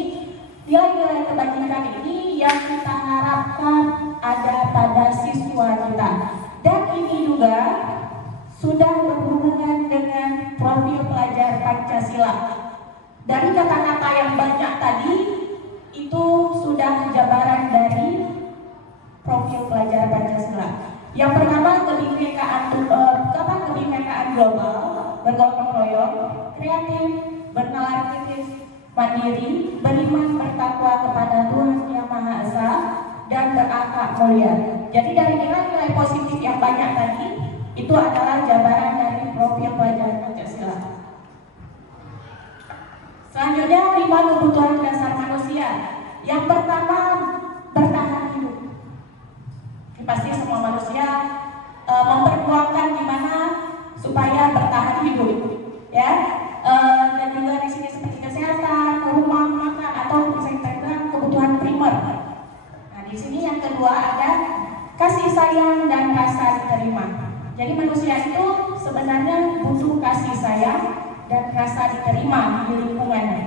nilai-nilai kebajikan ini yang kita harapkan ada pada siswa kita. Dan ini juga sudah berhubungan dengan profil pelajar Pancasila. Dari kata-kata yang banyak tadi, itu sudah jabaran dari profil pelajar Pancasila. Yang pertama, kebinekaan global, bergotong royong, kreatif, bernalar kritis, mandiri, beriman, bertakwa kepada Tuhan Yang Maha Esa, dan berakhlak mulia. Jadi dari nilai-nilai positif yang banyak tadi, itu adalah jabaran dari profil pelajar Pancasila. Selanjutnya, 5 kebutuhan dasar manusia. Yang pertama, bertahan hidup. Pasti semua manusia memperjuangkan gimana supaya bertahan hidup, ya. Dan juga di sini seperti kesehatan, rumah, makan, atau bisa kita bilang kebutuhan primer. Nah, di sini yang kedua ada kasih sayang dan rasa diterima. Jadi manusia itu sebenarnya butuh kasih sayang dan rasa diterima di lingkungannya.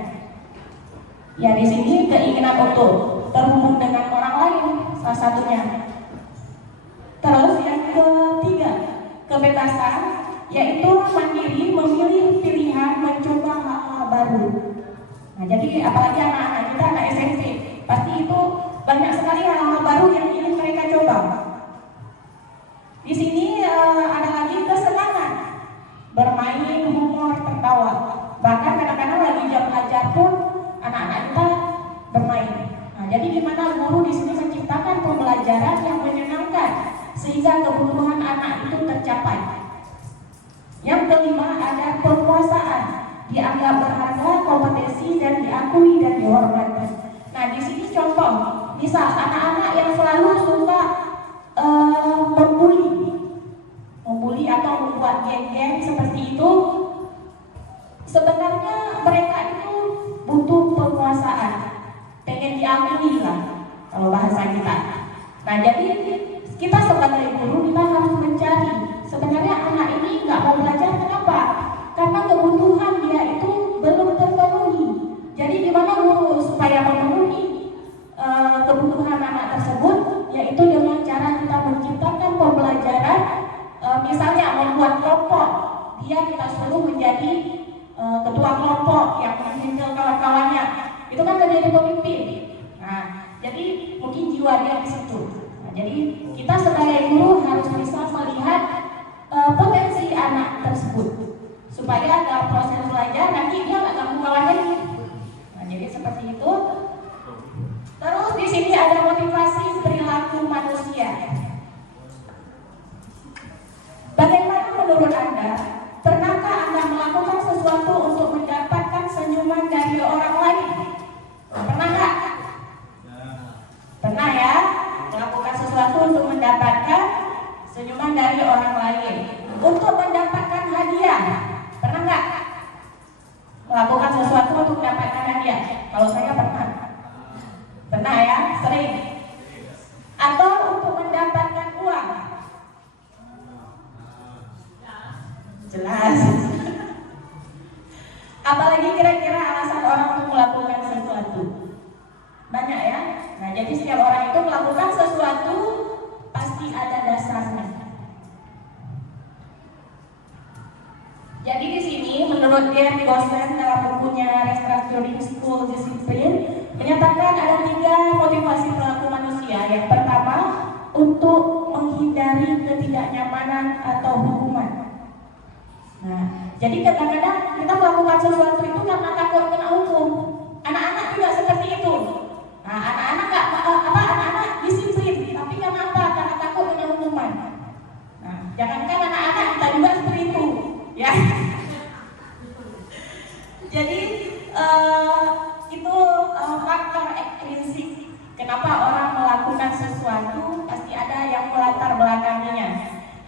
Ya, di sini keinginan untuk terhubung dengan orang lain salah satunya. Terus yang ketiga, kebebasan, yaitu mandiri, memilih pilihan, mencoba hal-hal baru. Nah, jadi apalagi anak-anak kita, anak SMP, pasti itu banyak sekali hal-hal baru yang ingin mereka coba. Di sini ada lagi kesenangan, bermain, humor, tertawa. Bahkan kadang-kadang lagi jam belajar pun anak-anak kita bermain. Nah, jadi gimana guru di sini menciptakan pembelajaran yang menyenangkan sehingga kebutuhan anak itu tercapai. Yang kelima ada penguasaan, dianggap berharga, kompetensi, dan diakui dan dihormati. Nah, di sini contoh, misal anak-anak yang selalu suka membuli atau membuat geng-geng seperti itu, sebenarnya mereka itu butuh penguasaan, pengen diakui lah kalau bahasa kita. Nah, jadi kita sebagai guru kita harus mencari sebenarnya anak ini nggak mau belajar, kenapa? Karena kebutuhan dia itu belum terpenuhi. Jadi gimana guru supaya memenuhi kebutuhan anak tersebut, yaitu dengan cara kita menciptakan pembelajaran, misalnya membuat kelompok, dia kita suruh menjadi ketua kelompok yang menghandle kawan-kawannya, itu kan menjadi pemimpin. Nah, jadi mungkin jiwa dia di situ. Nah, jadi kita sebagai guru harus bisa melihat potensi anak tersebut supaya dalam proses belajar nanti dia nggak ganggu kawannya. Nah, jadi seperti itu. Terus di sini ada motivasi perilaku manusia. Bagaimana menurut Anda? Pernahkah Anda melakukan sesuatu untuk mendapatkan senyuman dari orang lain? Pernah nggak? Pernah ya? Melakukan sesuatu untuk mendapatkan senyuman dari orang lain. Untuk mendapatkan hadiah, pernah nggak? Melakukan sesuatu untuk mendapatkan hadiah? Kalau saya pernah. Pernah ya? Sering. Atau untuk mendapatkan uang? Jelas. Apalagi kira-kira alasan orang untuk melakukan sesuatu? Banyak ya? Nah, jadi setiap orang itu melakukan sesuatu pasti ada dasarnya. Jadi di sini menurut Gary Gosling dalam bukunya Restructuring School Discipline menyatakan ada 3 motivasi perilaku manusia. Yang pertama, untuk menghindari ketidaknyamanan atau hukuman. Nah, jadi kadang-kadang kita melakukan sesuatu itu karena takut kena hukum. Anak-anak juga seperti itu. Nah, anak-anak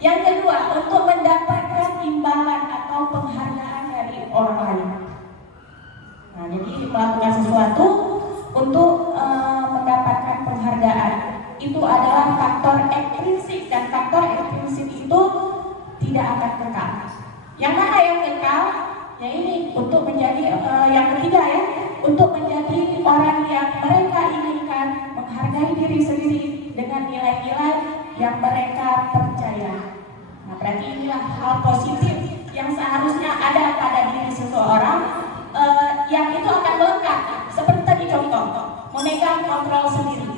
Yang kedua, untuk mendapatkan imbalan atau penghargaan dari orang lain. Nah, jadi melakukan sesuatu untuk mendapatkan penghargaan itu adalah faktor ekstrinsik, dan faktor ekstrinsik itu tidak akan kekal. Yang mana yang kekal? Ya ini untuk menjadi yang ketiga ya, untuk menjadi orang yang mereka inginkan, menghargai diri sendiri dengan nilai-nilai yang mereka percaya. Nah, berarti inilah hal positif yang seharusnya ada pada diri seseorang, yang itu akan melekat. Seperti tadi contoh, memegang kontrol sendiri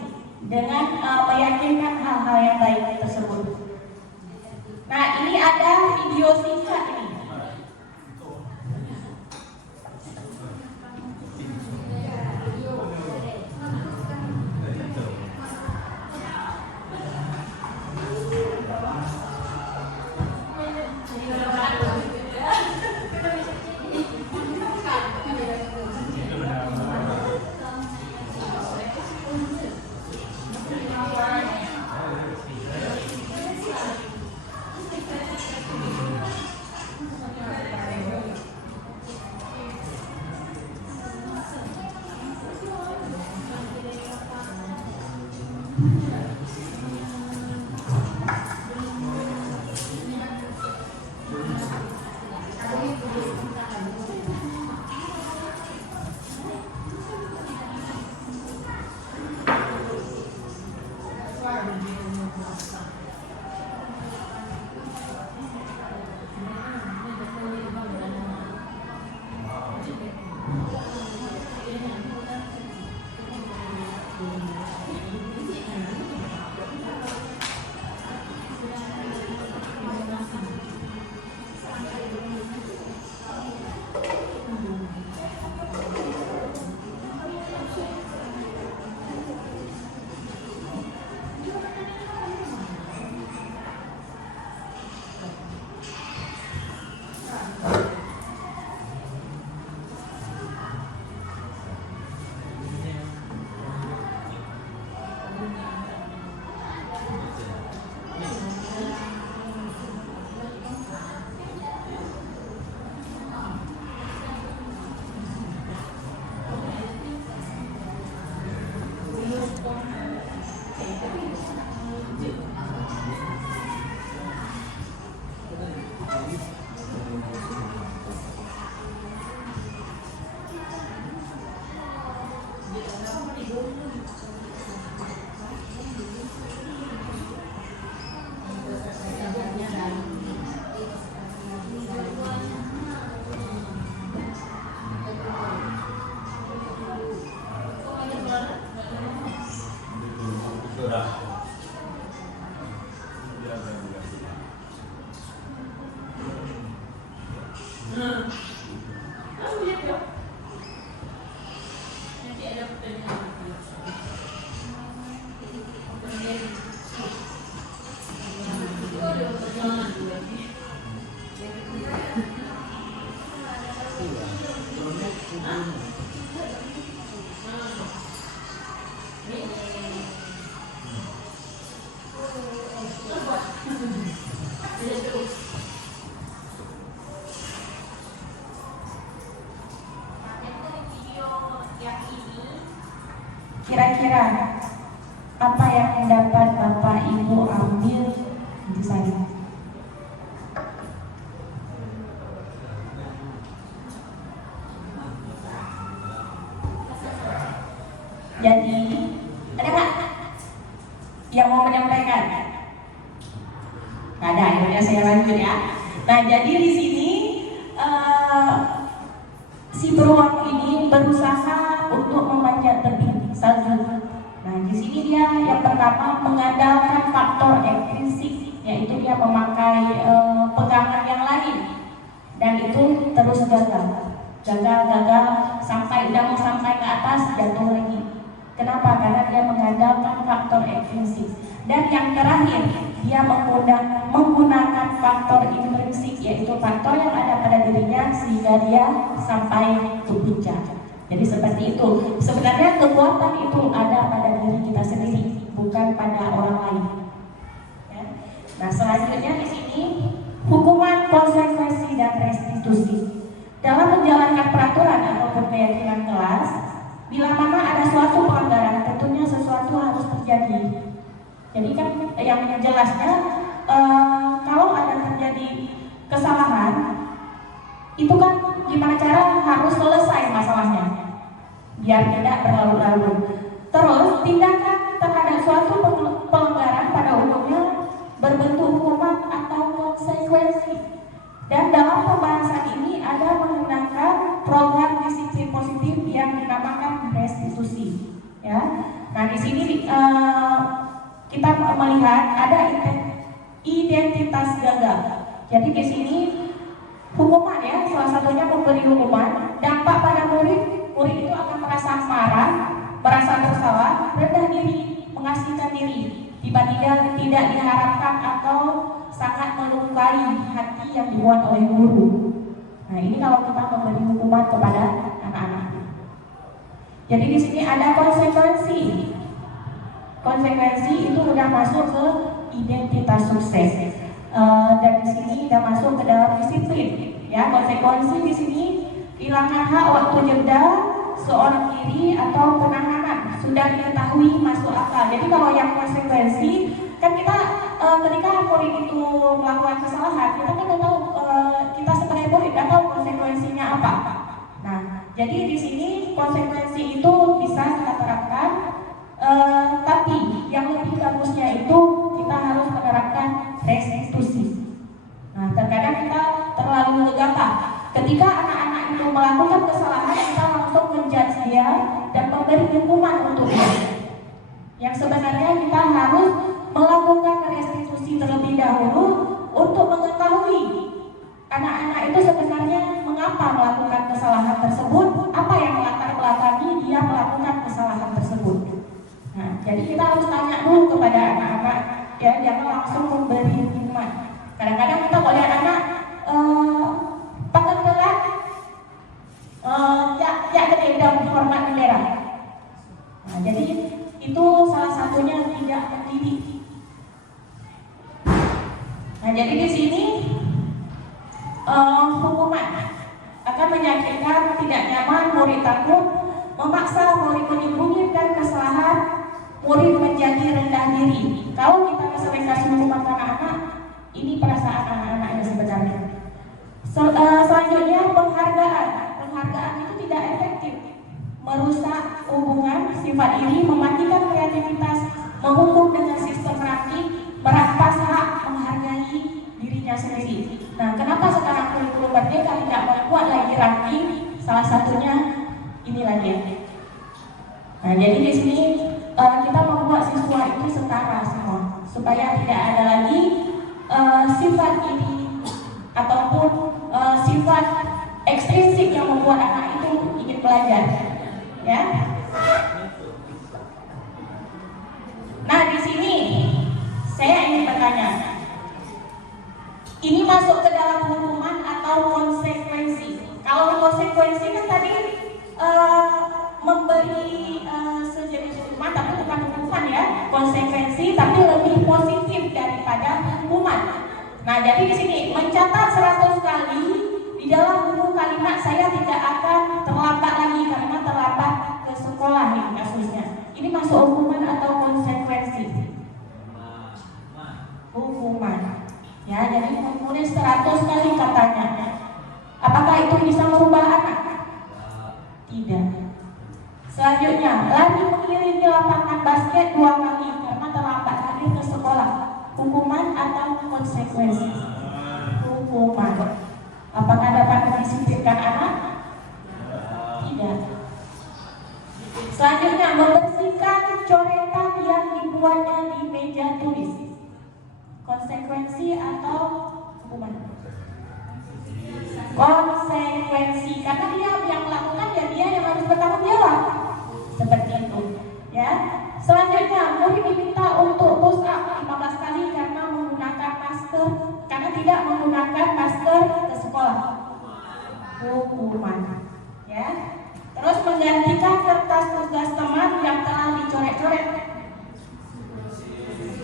dengan meyakinkan hal-hal yang baik tersebut. Nah, ini ada video singkat ini. Kira-kira apa yang dapat Bapak Ibu ambil di sana? Jadi, ada nggak yang mau menyampaikan? Nggak ada, akhirnya saya lanjut ya. Nah, jadi di sini si beruang ini berusaha untuk memanjat tebing salju. Nah, di sini dia yang pertama mengandalkan faktor ekstrinsik, yaitu dia memakai pegangan yang lain, dan itu terus gagal sampai udah mau sampai ke atas jatuh lagi. Kenapa? Karena dia mengandalkan faktor ekstrinsik. Dan yang terakhir, dia menggunakan faktor intrinsik, yaitu faktor yang ada pada dirinya sehingga dia sampai ke puncak. Jadi seperti itu. Sebenarnya kekuatan itu ada pada diri kita sendiri, bukan pada orang lain. Ya. Nah, selanjutnya di sini hukuman, konsekuensi, dan restitusi. Dalam menjalankan peraturan ataupun keyakinan kelas, bila mana ada suatu pelanggaran, tentunya sesuatu harus terjadi. Jadi kan yang jelasnya kalau ada terjadi kesalahan, itu kan gimana cara harus selesai masalahnya, biar tidak berlarut-larut. Terus tindakan terhadap suatu pelanggaran pada umumnya berbentuk hukuman atau konsekuensi. Dan dalam pembahasan ini ada menggunakan program disiplin positif yang dinamakan restitusi. Ya, nah di sini kita melihat ada identitas gagal. Jadi di sini hukuman ya, salah satunya memberi hukuman. Dampak pada murid itu akan merasa marah, merasa bersalah, rendah diri, mengasingkan diri, tiba-tiba tidak diharapkan atau sangat melukai hati yang dibuat oleh guru. Nah, ini kalau kita memberi hukuman kepada anak-anak. Jadi di sini ada konsekuensi. Konsekuensi itu sudah masuk ke identitas sukses. Dan di sini sudah masuk ke dalam disiplin. Ya, konsekuensi di sini hilangnya hak waktu jeda seorang diri atau penahanan sudah diketahui masuk akal. Jadi kalau yang konsekuensi kan kita ketika murid itu melakukan kesalahan, kita kan udah tahu kita sebagai murid udah tahu konsekuensinya apa. Nah, jadi di sini konsekuensi itu bisa kita terapkan, tapi yang lebih bagusnya itu kita harus menerapkan restitusi. Nah, terkadang kita terlalu gegabah. Ketika anak-anak itu melakukan kesalahan, kita langsung menjudge dia dan memberi hukuman untuk dia. Yang sebenarnya kita harus melakukan restitusi terlebih dahulu untuk mengetahui anak-anak itu sebenarnya mengapa melakukan kesalahan tersebut, apa yang melatar belakangi dia melakukan kesalahan tersebut. Nah, jadi kita harus tanya dulu kepada anak-anak, ya, jangan langsung memberi hukuman. Kadang-kadang kita melihat anak pakai telat, ya gede dan hormat bendera. Nah, jadi itu salah satunya tidak mendidik. Nah, jadi di sini hukuman akan menyakitkan, tidak nyaman, murid takut, memaksa murid menyembunyikan kesalahan, murid menjadi rendah diri. Kalau kita sering kasih hukuman ke anak-anak, ini perasaan anak-anaknya sebenarnya. Selanjutnya penghargaan. Penghargaan itu tidak efektif, merusak hubungan, sifat iri, mematikan kreativitas, menghukum dengan sistem ranking, merampas hak menghargai dirinya sendiri. Nah, kenapa sekarang kurikulum merdeka tidak membuat lagi ranking? Salah satunya ini lagi. Nah, jadi di sini kita membuat siswa itu setara semua, supaya tidak ada lagi sifat iri ataupun sifat ekstrinsik yang membuat anak itu ingin belajar. Ya. Nah, di sini saya ingin bertanya, ini masuk ke dalam hukuman atau konsekuensi? Kalau konsekuensi kan tadi memberi sejenis hukuman, tapi bukan hukuman ya, konsekuensi, tapi lebih positif daripada hukuman. Nah, jadi di sini mencatat 100 kali di dalam buku kalimat saya tidak akan terlambat lagi karena terlambat ke sekolah nih kasusnya. Ini masuk hukuman atau konsekuensi? Hukuman. Ya, jadi menulis 100 kali katanya. Apakah itu bisa merubah anak? Tidak. Selanjutnya, lari mengiringi lapangan basket 2 kali karena terlambat hadir ke sekolah. Hukuman atau konsekuensi? Hukuman. Apakah dapat mendisiplinkan anak? Tidak. Selanjutnya, membersihkan coretan yang dibuatnya di meja tulis. Konsekuensi atau hukuman? Konsekuensi, karena dia yang melakukan, ya dia yang harus bertanggung jawab. Seperti itu, ya. Selanjutnya, murid diminta untuk push up 15 kali karena menggunakan masker, karena tidak menggunakan masker ke sekolah. Hukuman, ya. Terus menggantikan kertas tugas teman yang telah dicoret-coret.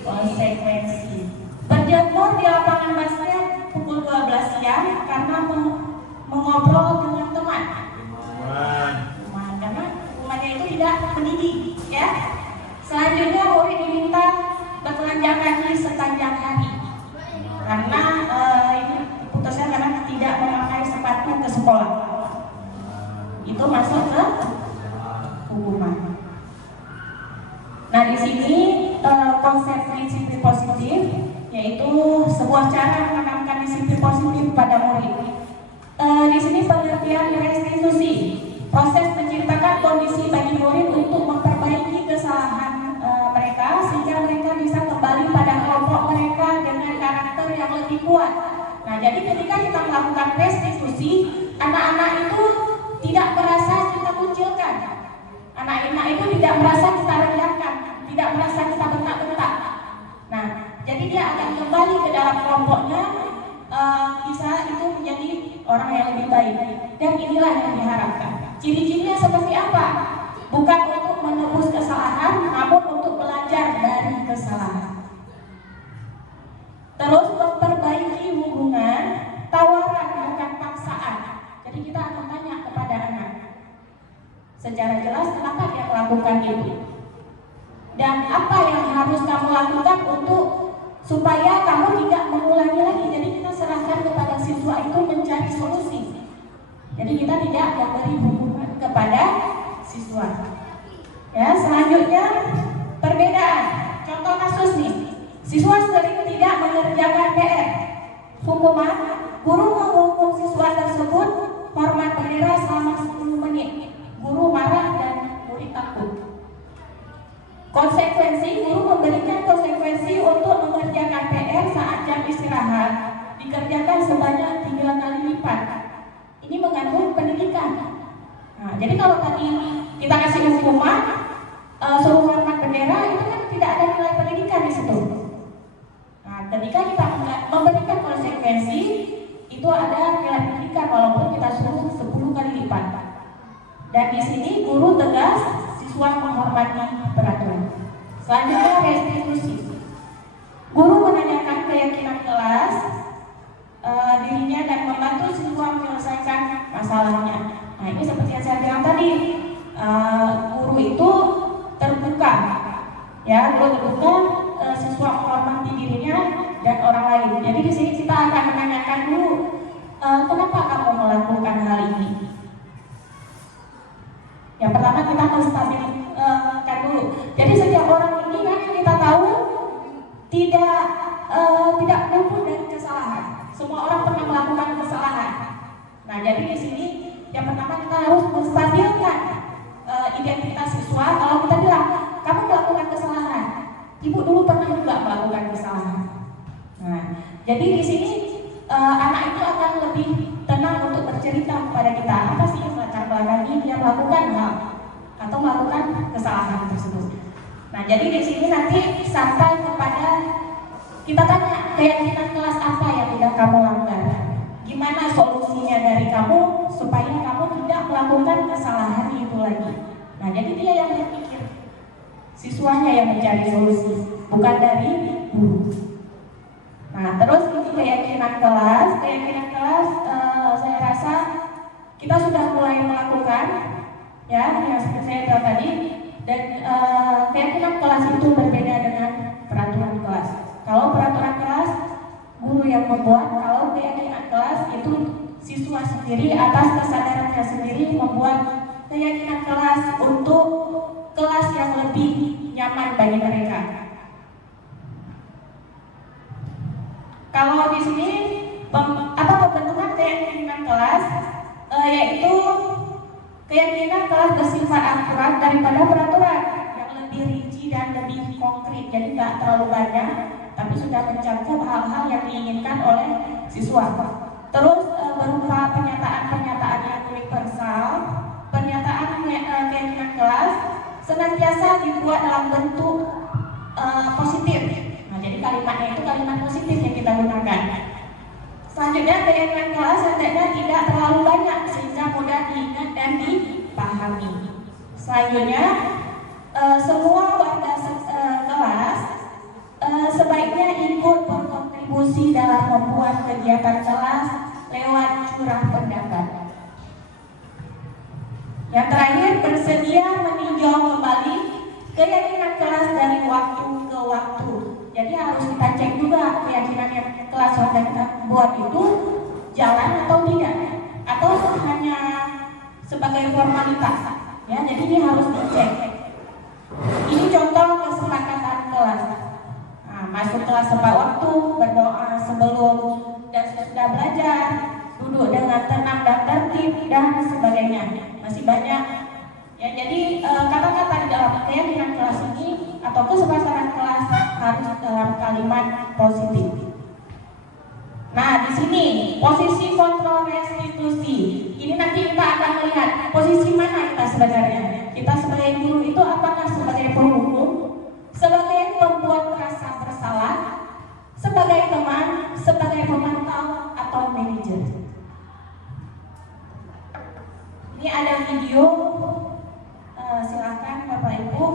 Konsekuensi. Berjaga karena mengobrol dengan teman. Karena hukumannya itu tidak mendidik, ya. Selanjutnya murid diminta bertelanjang kaki sepanjang hari karena ini putusnya karena tidak memakai sepatu ke sekolah. Itu masuk ke hukuman. Nah, di sini konsep disiplin positif yaitu sebuah cara menanamkan disiplin positif pada murid. Di sini pengertian restitusi, proses menciptakan kondisi bagi murid untuk memperbaiki kesalahan mereka sehingga mereka bisa kembali pada kelompok mereka dengan karakter yang lebih kuat. Nah, jadi ketika kita melakukan restitusi, anak-anak itu tidak merasa kita kucilkan, anak-anak itu tidak merasa kita rendahkan, tidak merasa kita bentak-bentak. Nah, jadi dia akan kembali ke dalam kelompoknya, bisa itu menjadi orang yang lebih baik. Dan inilah yang diharapkan. Ciri-cirinya seperti apa? Bukan untuk menebus kesalahan, namun untuk belajar dari kesalahan. Terus memperbaiki hubungan, tawaran bukan paksaan. Jadi kita akan tanya kepada anak secara jelas kenapa dia melakukan itu dan apa yang harus kamu lakukan untuk supaya kamu tidak mengulangi lagi. Jadi kita serahkan kepada siswa itu mencari solusi. Jadi kita tidak memberi hukuman kepada siswa. Ya, selanjutnya perbedaan. Contoh kasus nih, siswa sering tidak mengerjakan PR. Hukuman, guru menghukum siswa tersebut hormat bendera selama 10 menit. Guru marah dan murid takut. Konsekuensi, guru memberikan konsekuensi untuk mengerjakan PR saat jam istirahat dikerjakan sebanyak 3 kali lipat. Ini mengandung pendidikan. Nah, jadi kalau tadi kita kasih hukuman suruh hormat bendera, itu kan tidak ada nilai pendidikan di situ. Nah, ketika kita memberikan konsekuensi, itu ada nilai pendidikan walaupun kita suruh 10 kali lipat. Dan di sini guru tegas, siswa menghormati peraturan. Selanjutnya restitusi. Guru menanyakan keyakinan kelas dirinya dan membantu siswa menyelesaikan masalahnya. Nah, ini seperti yang saya bilang tadi, guru itu terbuka, ya, guru terbuka, siswa menghormati dirinya dan orang lain. Jadi di sini kita akan menanyakan dulu, kenapa kamu melakukan hal ini? Yang pertama kita menstabilkan dulu. Jadi setiap orang ini kan kita tahu tidak luput dari kesalahan. Semua orang pernah melakukan kesalahan. Nah, jadi di sini yang pertama kita harus menstabilkan identitas siswa. Kalau kita bilang kamu melakukan kesalahan, ibu dulu pernah juga melakukan kesalahan. Nah, jadi di sini anak itu akan lebih tenang untuk bercerita kepada kita apa sih yang latar belakang dia melakukan hal atau melakukan kesalahan tersebut. Nah, jadi di sini nanti sampai kepada kita tanya keyakinan kelas apa yang sudah kamu langgar, gimana solusinya dari kamu supaya kamu tidak melakukan kesalahan itu lagi. Nah, jadi dia yang berpikir, siswanya yang mencari solusi, bukan dari guru. Nah, terus ini keyakinan kelas. Keyakinan kelas saya rasa kita sudah mulai melakukan, ya, yang seperti saya bilang tadi. Dan keyakinan kelas itu berbeda dengan peraturan kelas. Kalau peraturan kelas guru yang membuat, kalau keyakinan kelas itu siswa sendiri atas kesadarannya sendiri membuat keyakinan kelas untuk kelas yang lebih nyaman bagi mereka. Kalau di sini pembentukan keyakinan kelas yaitu keyakinan kelas bersifat akurat daripada peraturan yang lebih rinci dan lebih konkret. Jadi tidak terlalu banyak, tapi sudah mencakup hal-hal yang diinginkan oleh siswa. Terus berupa pernyataan-pernyataan yang universal, pernyataan keyakinan kelas senantiasa dibuat dalam bentuk positif. Nah, jadi kalimatnya itu kalimat positif yang kita gunakan. Selanjutnya keyakinan kelas hendaknya tidak terlalu banyak sehingga mudah diingat dan dipahami. Selanjutnya semua warga kelas sebaiknya ikut berkontribusi dalam membuat kegiatan kelas lewat curah pendapat. Yang terakhir, bersedia meninjau kembali keyakinan kelas dari waktu ke waktu. Jadi harus kita cek juga keyakinan yang kelas yang kita buat itu jalan atau tidak, atau hanya sebagai formalitas. Ya, jadi ini harus dicek. Ini contoh kesepakatan kelas. Nah, masuk kelas tepat waktu, berdoa sebelum dan sesudah belajar, duduk dengan tenang dan tertib dan sebagainya. Masih banyak. Ya, jadi kata-kata di dalam keyakinan kelas ini atau kesepakatan kelas harus dalam kalimat positif. Nah, di sini posisi kontrol restitusi. Ini nanti kita akan melihat posisi mana kita sebenarnya. Kita sebagai guru itu apakah sebagai penghukum, sebagai pembuat rasa bersalah, sebagai teman, sebagai pemantau, atau manajer. Ini ada video, silakan Bapak Ibu.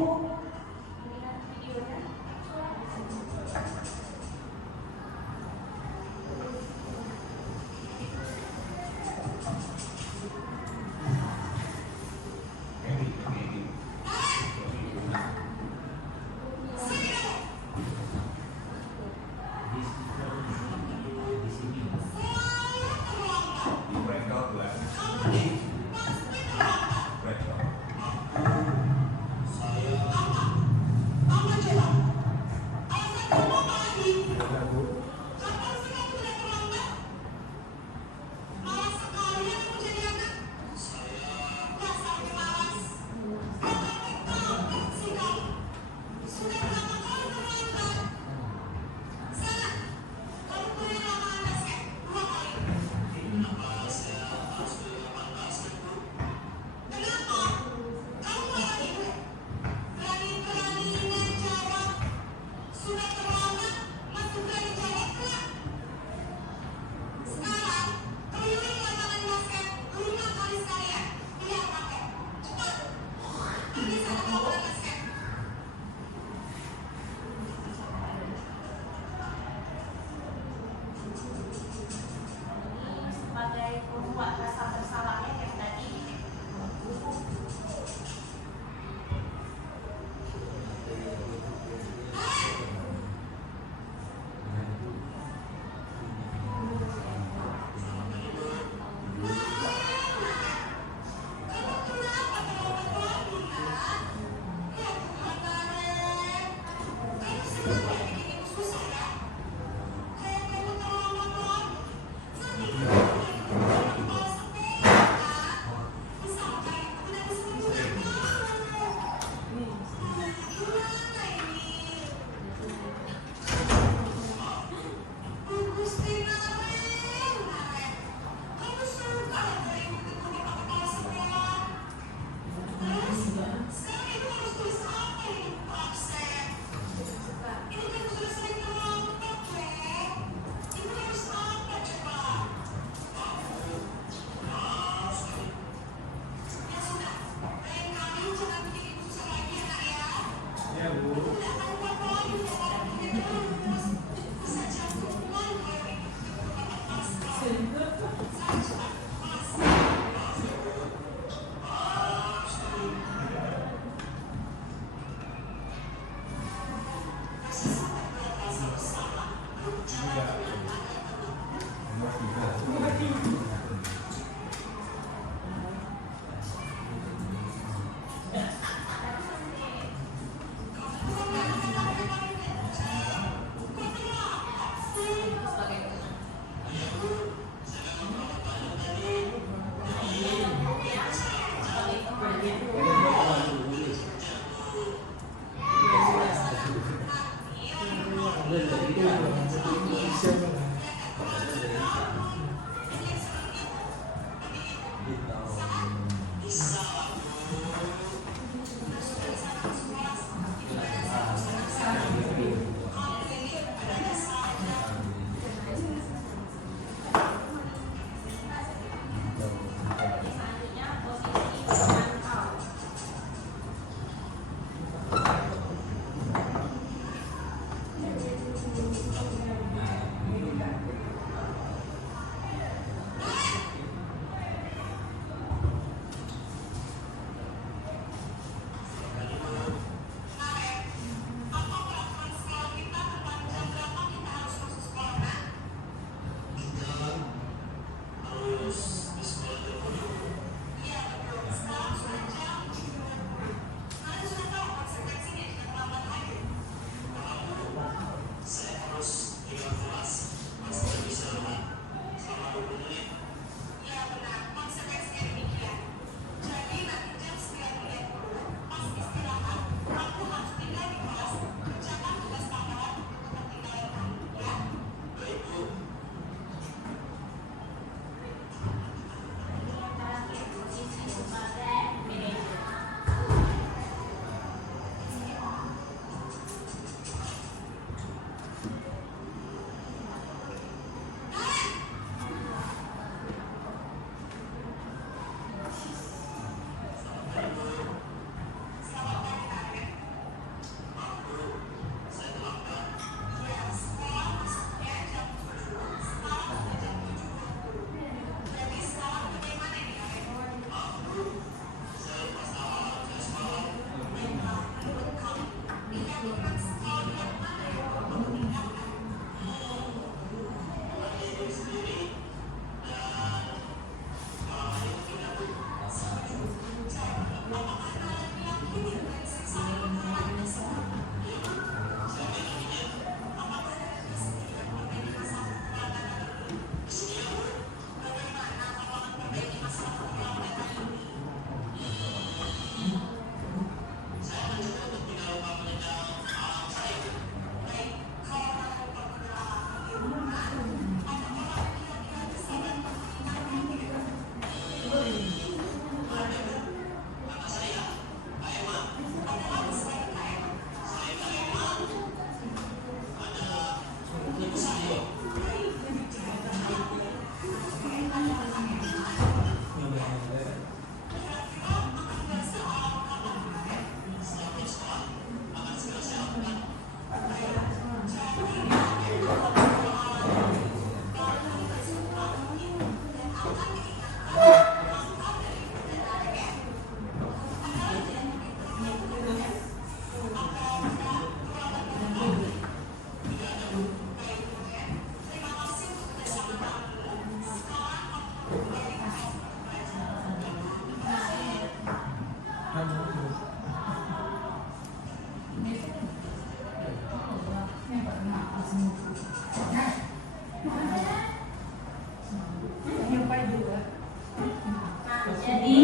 Jadi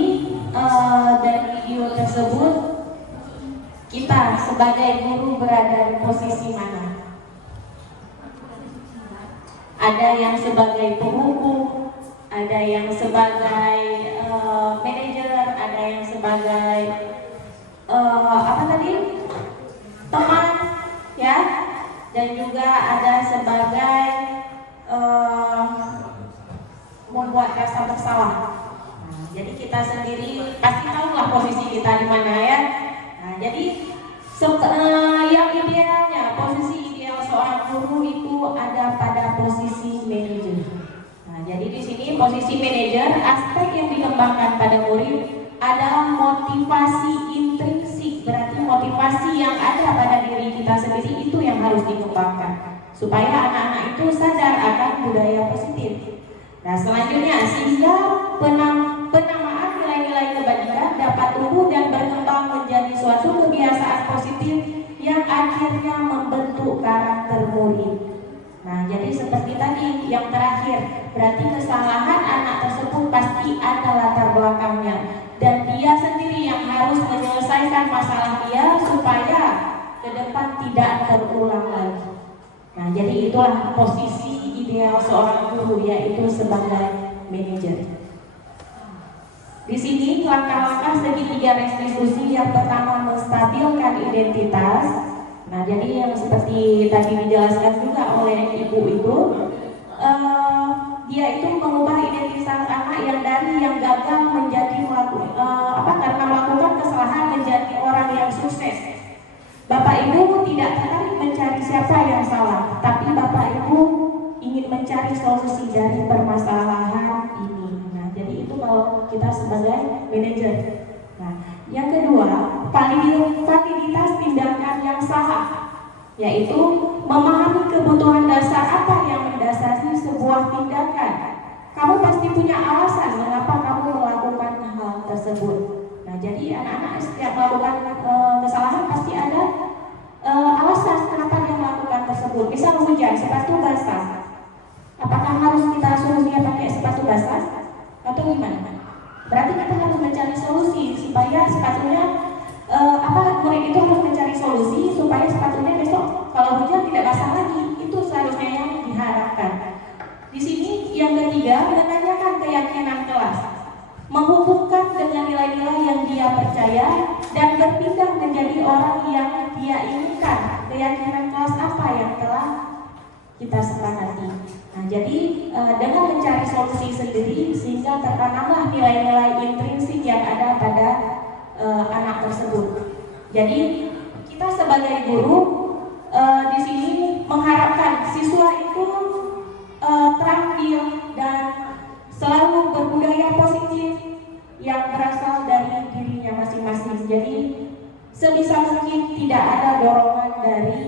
dari video tersebut kita sebagai guru berada di posisi mana? Ada yang sebagai penghukum, ada yang sebagai manajer, ada yang sebagai apa tadi? Teman, ya, dan juga ada sebagai membuat rasa bersalah. Jadi kita sendiri pasti tahu lah posisi kita di mana ya. Nah, jadi yang idealnya, posisi ideal seorang guru itu ada pada posisi manajer. Nah, jadi di sini posisi manajer, aspek yang dikembangkan pada murid adalah motivasi intrinsik, berarti motivasi yang ada pada diri kita sendiri itu yang harus dikembangkan supaya anak-anak itu sadar akan budaya positif. Nah, selanjutnya sehingga penamaan nilai-nilai kebajikan dapat tumbuh dan berkembang menjadi suatu kebiasaan positif yang akhirnya membentuk karakter murid. Nah, jadi seperti tadi yang terakhir, berarti kesalahan anak tersebut pasti ada latar belakangnya dan dia sendiri yang harus menyelesaikan masalah dia supaya ke depan tidak terulang lagi. Nah, jadi itulah posisi ideal seorang guru, yaitu sebagai manajer. Di sini langkah-langkah segitiga restitusi yang pertama menstabilkan identitas. Nah, jadi yang seperti tadi dijelaskan juga oleh ibu-ibu, dia itu mengubah identitas anak yang dari yang gagal menjadi karena melakukan kesalahan menjadi orang yang sukses. Bapak Ibu tidak tertarik mencari siapa yang salah, tapi Bapak Ibu ingin mencari solusi dari permasalahan ini. Nah, jadi itu kalau kita sebagai manajer. Nah, yang kedua, validitas tindakan yang salah, yaitu memahami kebutuhan dasar apa yang mendasari sebuah tindakan. Kamu pasti punya alasan mengapa kamu melakukan hal tersebut. Nah, jadi anak-anak setiap melakukan kesalahan pasti ada alasan kenapa dia melakukan tersebut. tersebut. Misal hujan, sepatu basah. Apakah harus kita suruh dia pakai sepatu basah atau gimana? Berarti kita harus mencari solusi supaya sepatunya murid itu harus mencari solusi supaya sepatunya besok kalau hujan tidak basah lagi. Itu seharusnya yang diharapkan. Di sini yang ketiga, menanyakan keyakinan kelas, menghubungkan dengan nilai-nilai yang dia percaya dan berpindah menjadi orang yang dia inginkan. Keyakinan kelas apa yang telah kita sepakati. Nah, jadi dengan mencari solusi sendiri sehingga tertanamlah nilai-nilai intrinsik yang ada pada anak tersebut. Jadi kita sebagai guru di sini mengharapkan siswa itu terampil dan selalu berbudaya positif yang berasal dari dirinya masing-masing. Jadi sebisa mungkin tidak ada dorongan dari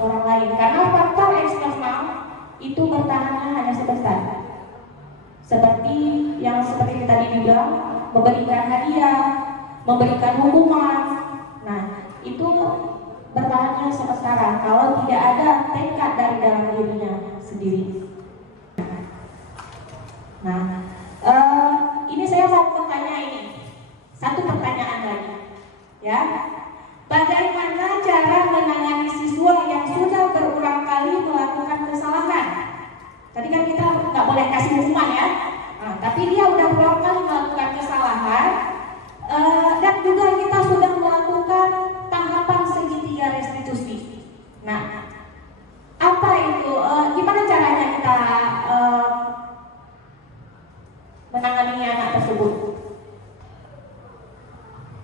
orang lain karena faktor eksternal itu bertahannya hanya sebentar. Seperti kita tadi bilang, memberikan hadiah, memberikan hukuman. Nah, itu bertahannya sementara kalau tidak ada tekad dari dalam dirinya sendiri. Nah, ini saya mau bertanya ini. Satu pertanyaan lagi. Ya. Bagaimana cara menangani siswa yang sudah berulang kali melakukan kesalahan? Tadi kan kita nggak boleh kasih hukuman ya. Nah, tapi dia udah berulang kali melakukan kesalahan dan juga kita sudah melakukan tahapan segitiga restitusi. Nah, apa itu? Gimana caranya kita menangani anak tersebut?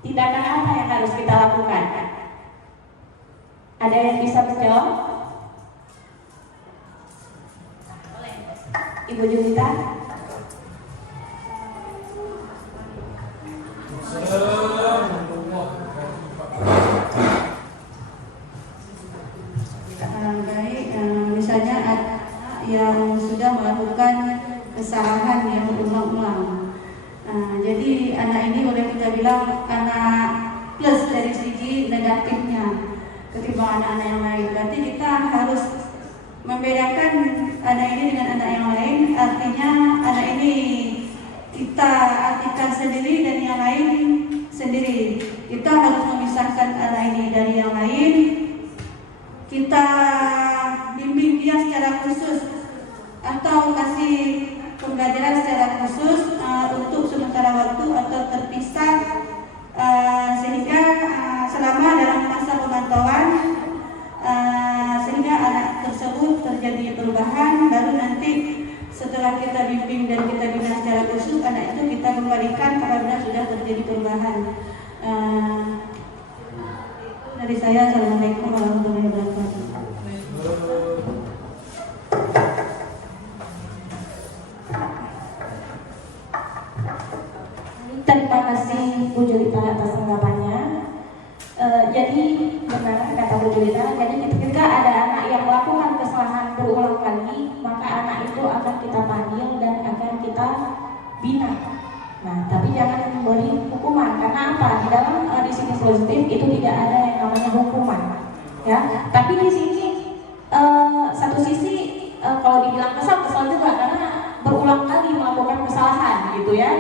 Tindakan apa yang harus kita lakukan? Ada yang bisa menjawab? Ibu Julita? Baik, misalnya ada yang sudah melakukan kesalahan yang berulang-ulang. Jadi anak ini boleh kita bilang anak plus dari segi negatifnya ketimbang anak-anak yang lain. Berarti kita harus membedakan anak ini dengan anak yang lain. Artinya anak ini kita artikan sendiri dan yang lain sendiri. Kita harus memisahkan anak ini dari yang lain. Kita bimbing dia secara khusus atau kasih pembelajaran secara khusus untuk sementara waktu atau terpisah sehingga selama dalam masa pemantauan sehingga anak tersebut terjadi perubahan. Baru nanti setelah kita bimbing dan kita bina secara khusus anak itu kita kembalikan apabila sudah terjadi perubahan. Dari saya, assalamualaikum warahmatullahi wabarakatuh. Terima kasih Bu Julita atas tanggapannya. Jadi benar kata Bu Julita, jadi ketika ada anak yang melakukan kesalahan berulang kali, maka anak itu akan kita panggil dan akan kita bina. Nah, tapi jangan memberi hukuman karena apa? Di dalam disiplin positif itu tidak ada yang namanya hukuman, ya. Tapi di sini satu sisi kalau dibilang kesal juga karena berulang kali melakukan kesalahan, gitu ya.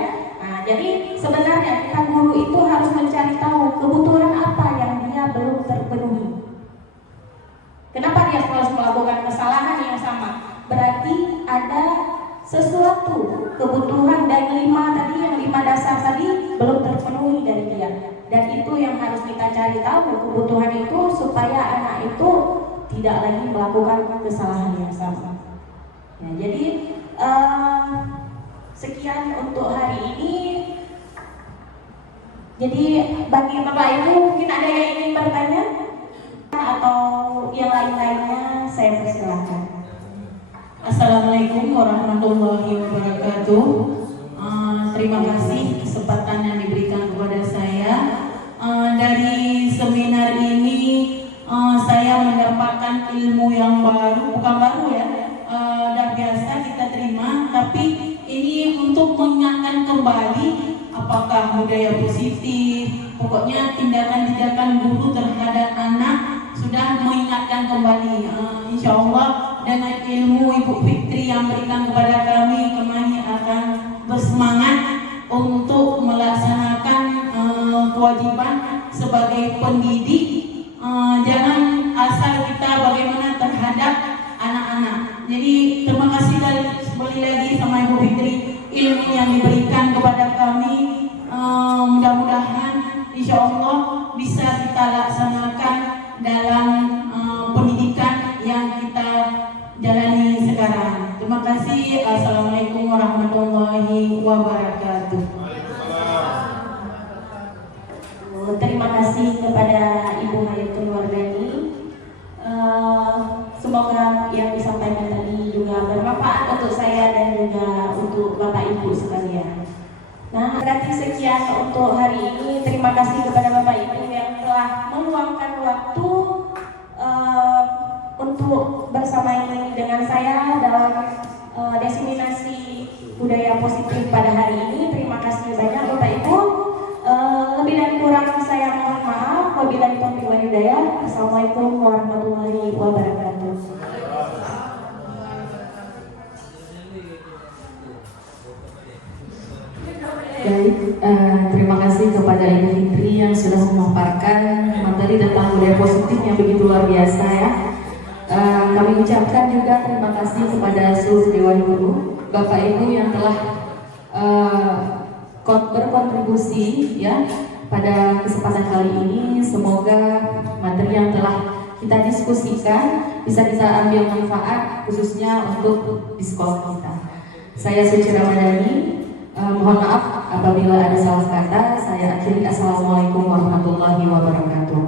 Jadi sebenarnya kita guru itu harus mencari tahu kebutuhan apa yang dia belum terpenuhi. Kenapa dia harus melakukan kesalahan yang sama? Berarti ada sesuatu kebutuhan dari 5 dasar tadi belum terpenuhi dari dia. Dan itu yang harus kita cari tahu kebutuhan itu supaya anak itu tidak lagi melakukan kesalahan yang sama. Ya, jadi sekian untuk hari ini. Jadi bagi Bapak Ibu mungkin ada yang ingin bertanya atau yang lain-lainnya saya persilahkan. Assalamualaikum warahmatullahi wabarakatuh. Terima kasih kesempatan yang diberikan kepada saya. Dari seminar ini saya mendapatkan ilmu yang baru, bukan baru ya, dan biasa kita terima, tapi ini untuk mengingatkan kembali apakah budaya positif, pokoknya tindakan-tindakan guru terhadap anak sudah mengingatkan kembali. Insya Allah dengan ilmu Ibu Fitri yang berikan kepada kami akan bersemangat untuk melaksanakan kewajiban sebagai pendidik. Jangan asal kita bagaimana terhadap anak-anak. Jadi terima kasih sekali lagi sama Ibu Fitri ilmu yang diberikan kepada kami. Mudah-mudahan insya Allah bisa kita laksanakan dalam pendidikan yang kita jalani sekarang. Terima kasih. Assalamualaikum warahmatullahi wabarakatuh. Terima kasih kepada Ibu Hayatul Wardani. Semoga yang disampaikan tadi juga bermanfaat untuk saya dan juga untuk Bapak Ibu sekalian. Nah, berarti sekian untuk hari ini. Terima kasih kepada Bapak Ibu yang telah meluangkan waktu untuk bersama ini dengan saya dalam diseminasi budaya positif pada hari ini. Terima kasih banyak Bapak Ibu. Lebih dan kurang saya mohon maaf. Wabillahi taufiq wal hidayah. Assalamualaikum warahmatullahi wabarakatuh. Baik, terima kasih kepada Ibu Fitri yang sudah memaparkan materi tentang budaya positif yang begitu luar biasa ya. Kami ucapkan juga terima kasih kepada seluruh Dewan Guru, Bapak Ibu yang telah berkontribusi ya pada kesempatan kali ini. Semoga materi yang telah kita diskusikan bisa kita ambil manfaat khususnya untuk di sekolah kita. Saya Suci Ramadhani. Mohon maaf apabila ada salah kata. Saya akhiri. Assalamualaikum warahmatullahi wabarakatuh.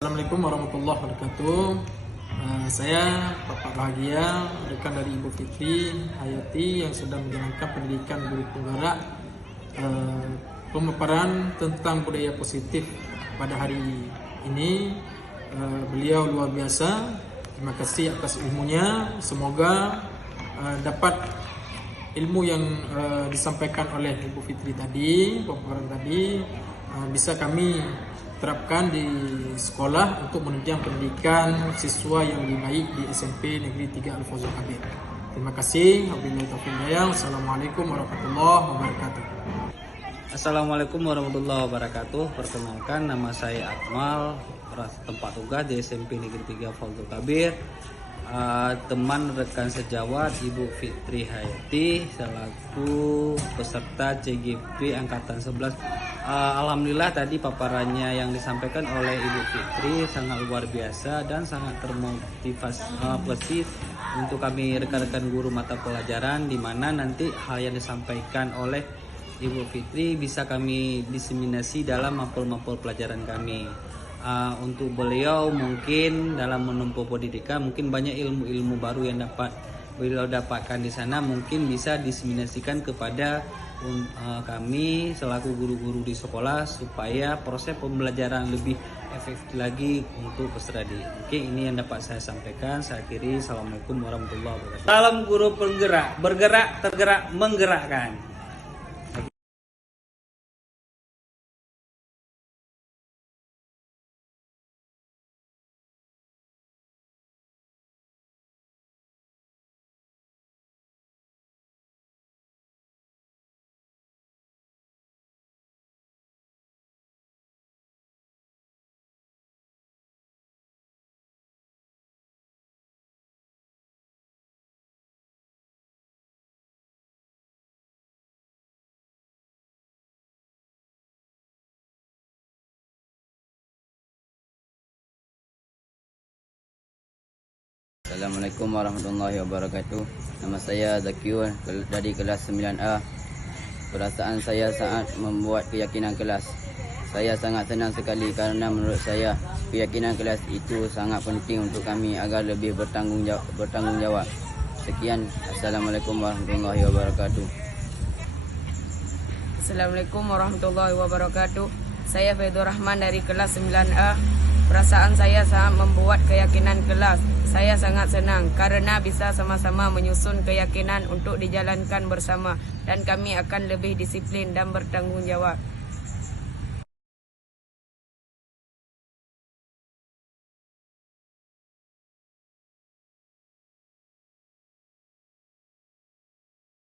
Assalamualaikum warahmatullahi wabarakatuh. Saya Bapak Bahagia, rekan dari Ibu Fitri Hayati yang sedang menjalankan pendidikan guru penggerak pemaparan tentang budaya positif pada hari ini. Beliau luar biasa. Terima kasih atas ilmunya. Semoga dapat ilmu yang disampaikan oleh Ibu Fitri tadi, pemaparan tadi, bisa kami terapkan di sekolah untuk menunjang pendidikan siswa yang lebih baik di SMP Negeri 3 Al-Fawzul Kabir. Terima kasih. Wabillahi taufiq wal hidayah. Assalamualaikum warahmatullahi wabarakatuh. Assalamualaikum warahmatullahi wabarakatuh. Perkenalkan, nama saya Akmal, tempat tugas di SMP Negeri 3 Fawzul Kabir. Teman rekan sejawat Ibu Fitri Hayati selaku peserta CGP angkatan 11. Alhamdulillah tadi paparannya yang disampaikan oleh Ibu Fitri sangat luar biasa dan sangat termotivasi untuk kami rekan-rekan guru mata pelajaran, di mana nanti hal yang disampaikan oleh Ibu Fitri bisa kami diseminasi dalam mapel-mapel pelajaran kami. Untuk beliau mungkin dalam menempuh pendidikan mungkin banyak ilmu-ilmu baru yang dapat beliau dapatkan di sana, mungkin bisa diseminasikan kepada kami selaku guru-guru di sekolah supaya proses pembelajaran lebih efektif lagi untuk peserta didik. Oke, ini yang dapat saya sampaikan. Saya akhiri. Assalamualaikum warahmatullahi wabarakatuh. Salam guru penggerak, bergerak, tergerak, menggerakkan. Assalamualaikum warahmatullahi wabarakatuh. Nama saya Zakiur dari kelas 9A. Perasaan saya saat membuat keyakinan kelas. Saya sangat senang sekali karena menurut saya keyakinan kelas itu sangat penting untuk kami agar lebih bertanggung jawab. Sekian. Assalamualaikum warahmatullahi wabarakatuh. Assalamualaikum warahmatullahi wabarakatuh. Saya Faidur Rahman dari kelas 9A. Perasaan saya sangat membuat keyakinan kelas. Saya sangat senang karena bisa sama-sama menyusun keyakinan untuk dijalankan bersama dan kami akan lebih disiplin dan bertanggungjawab.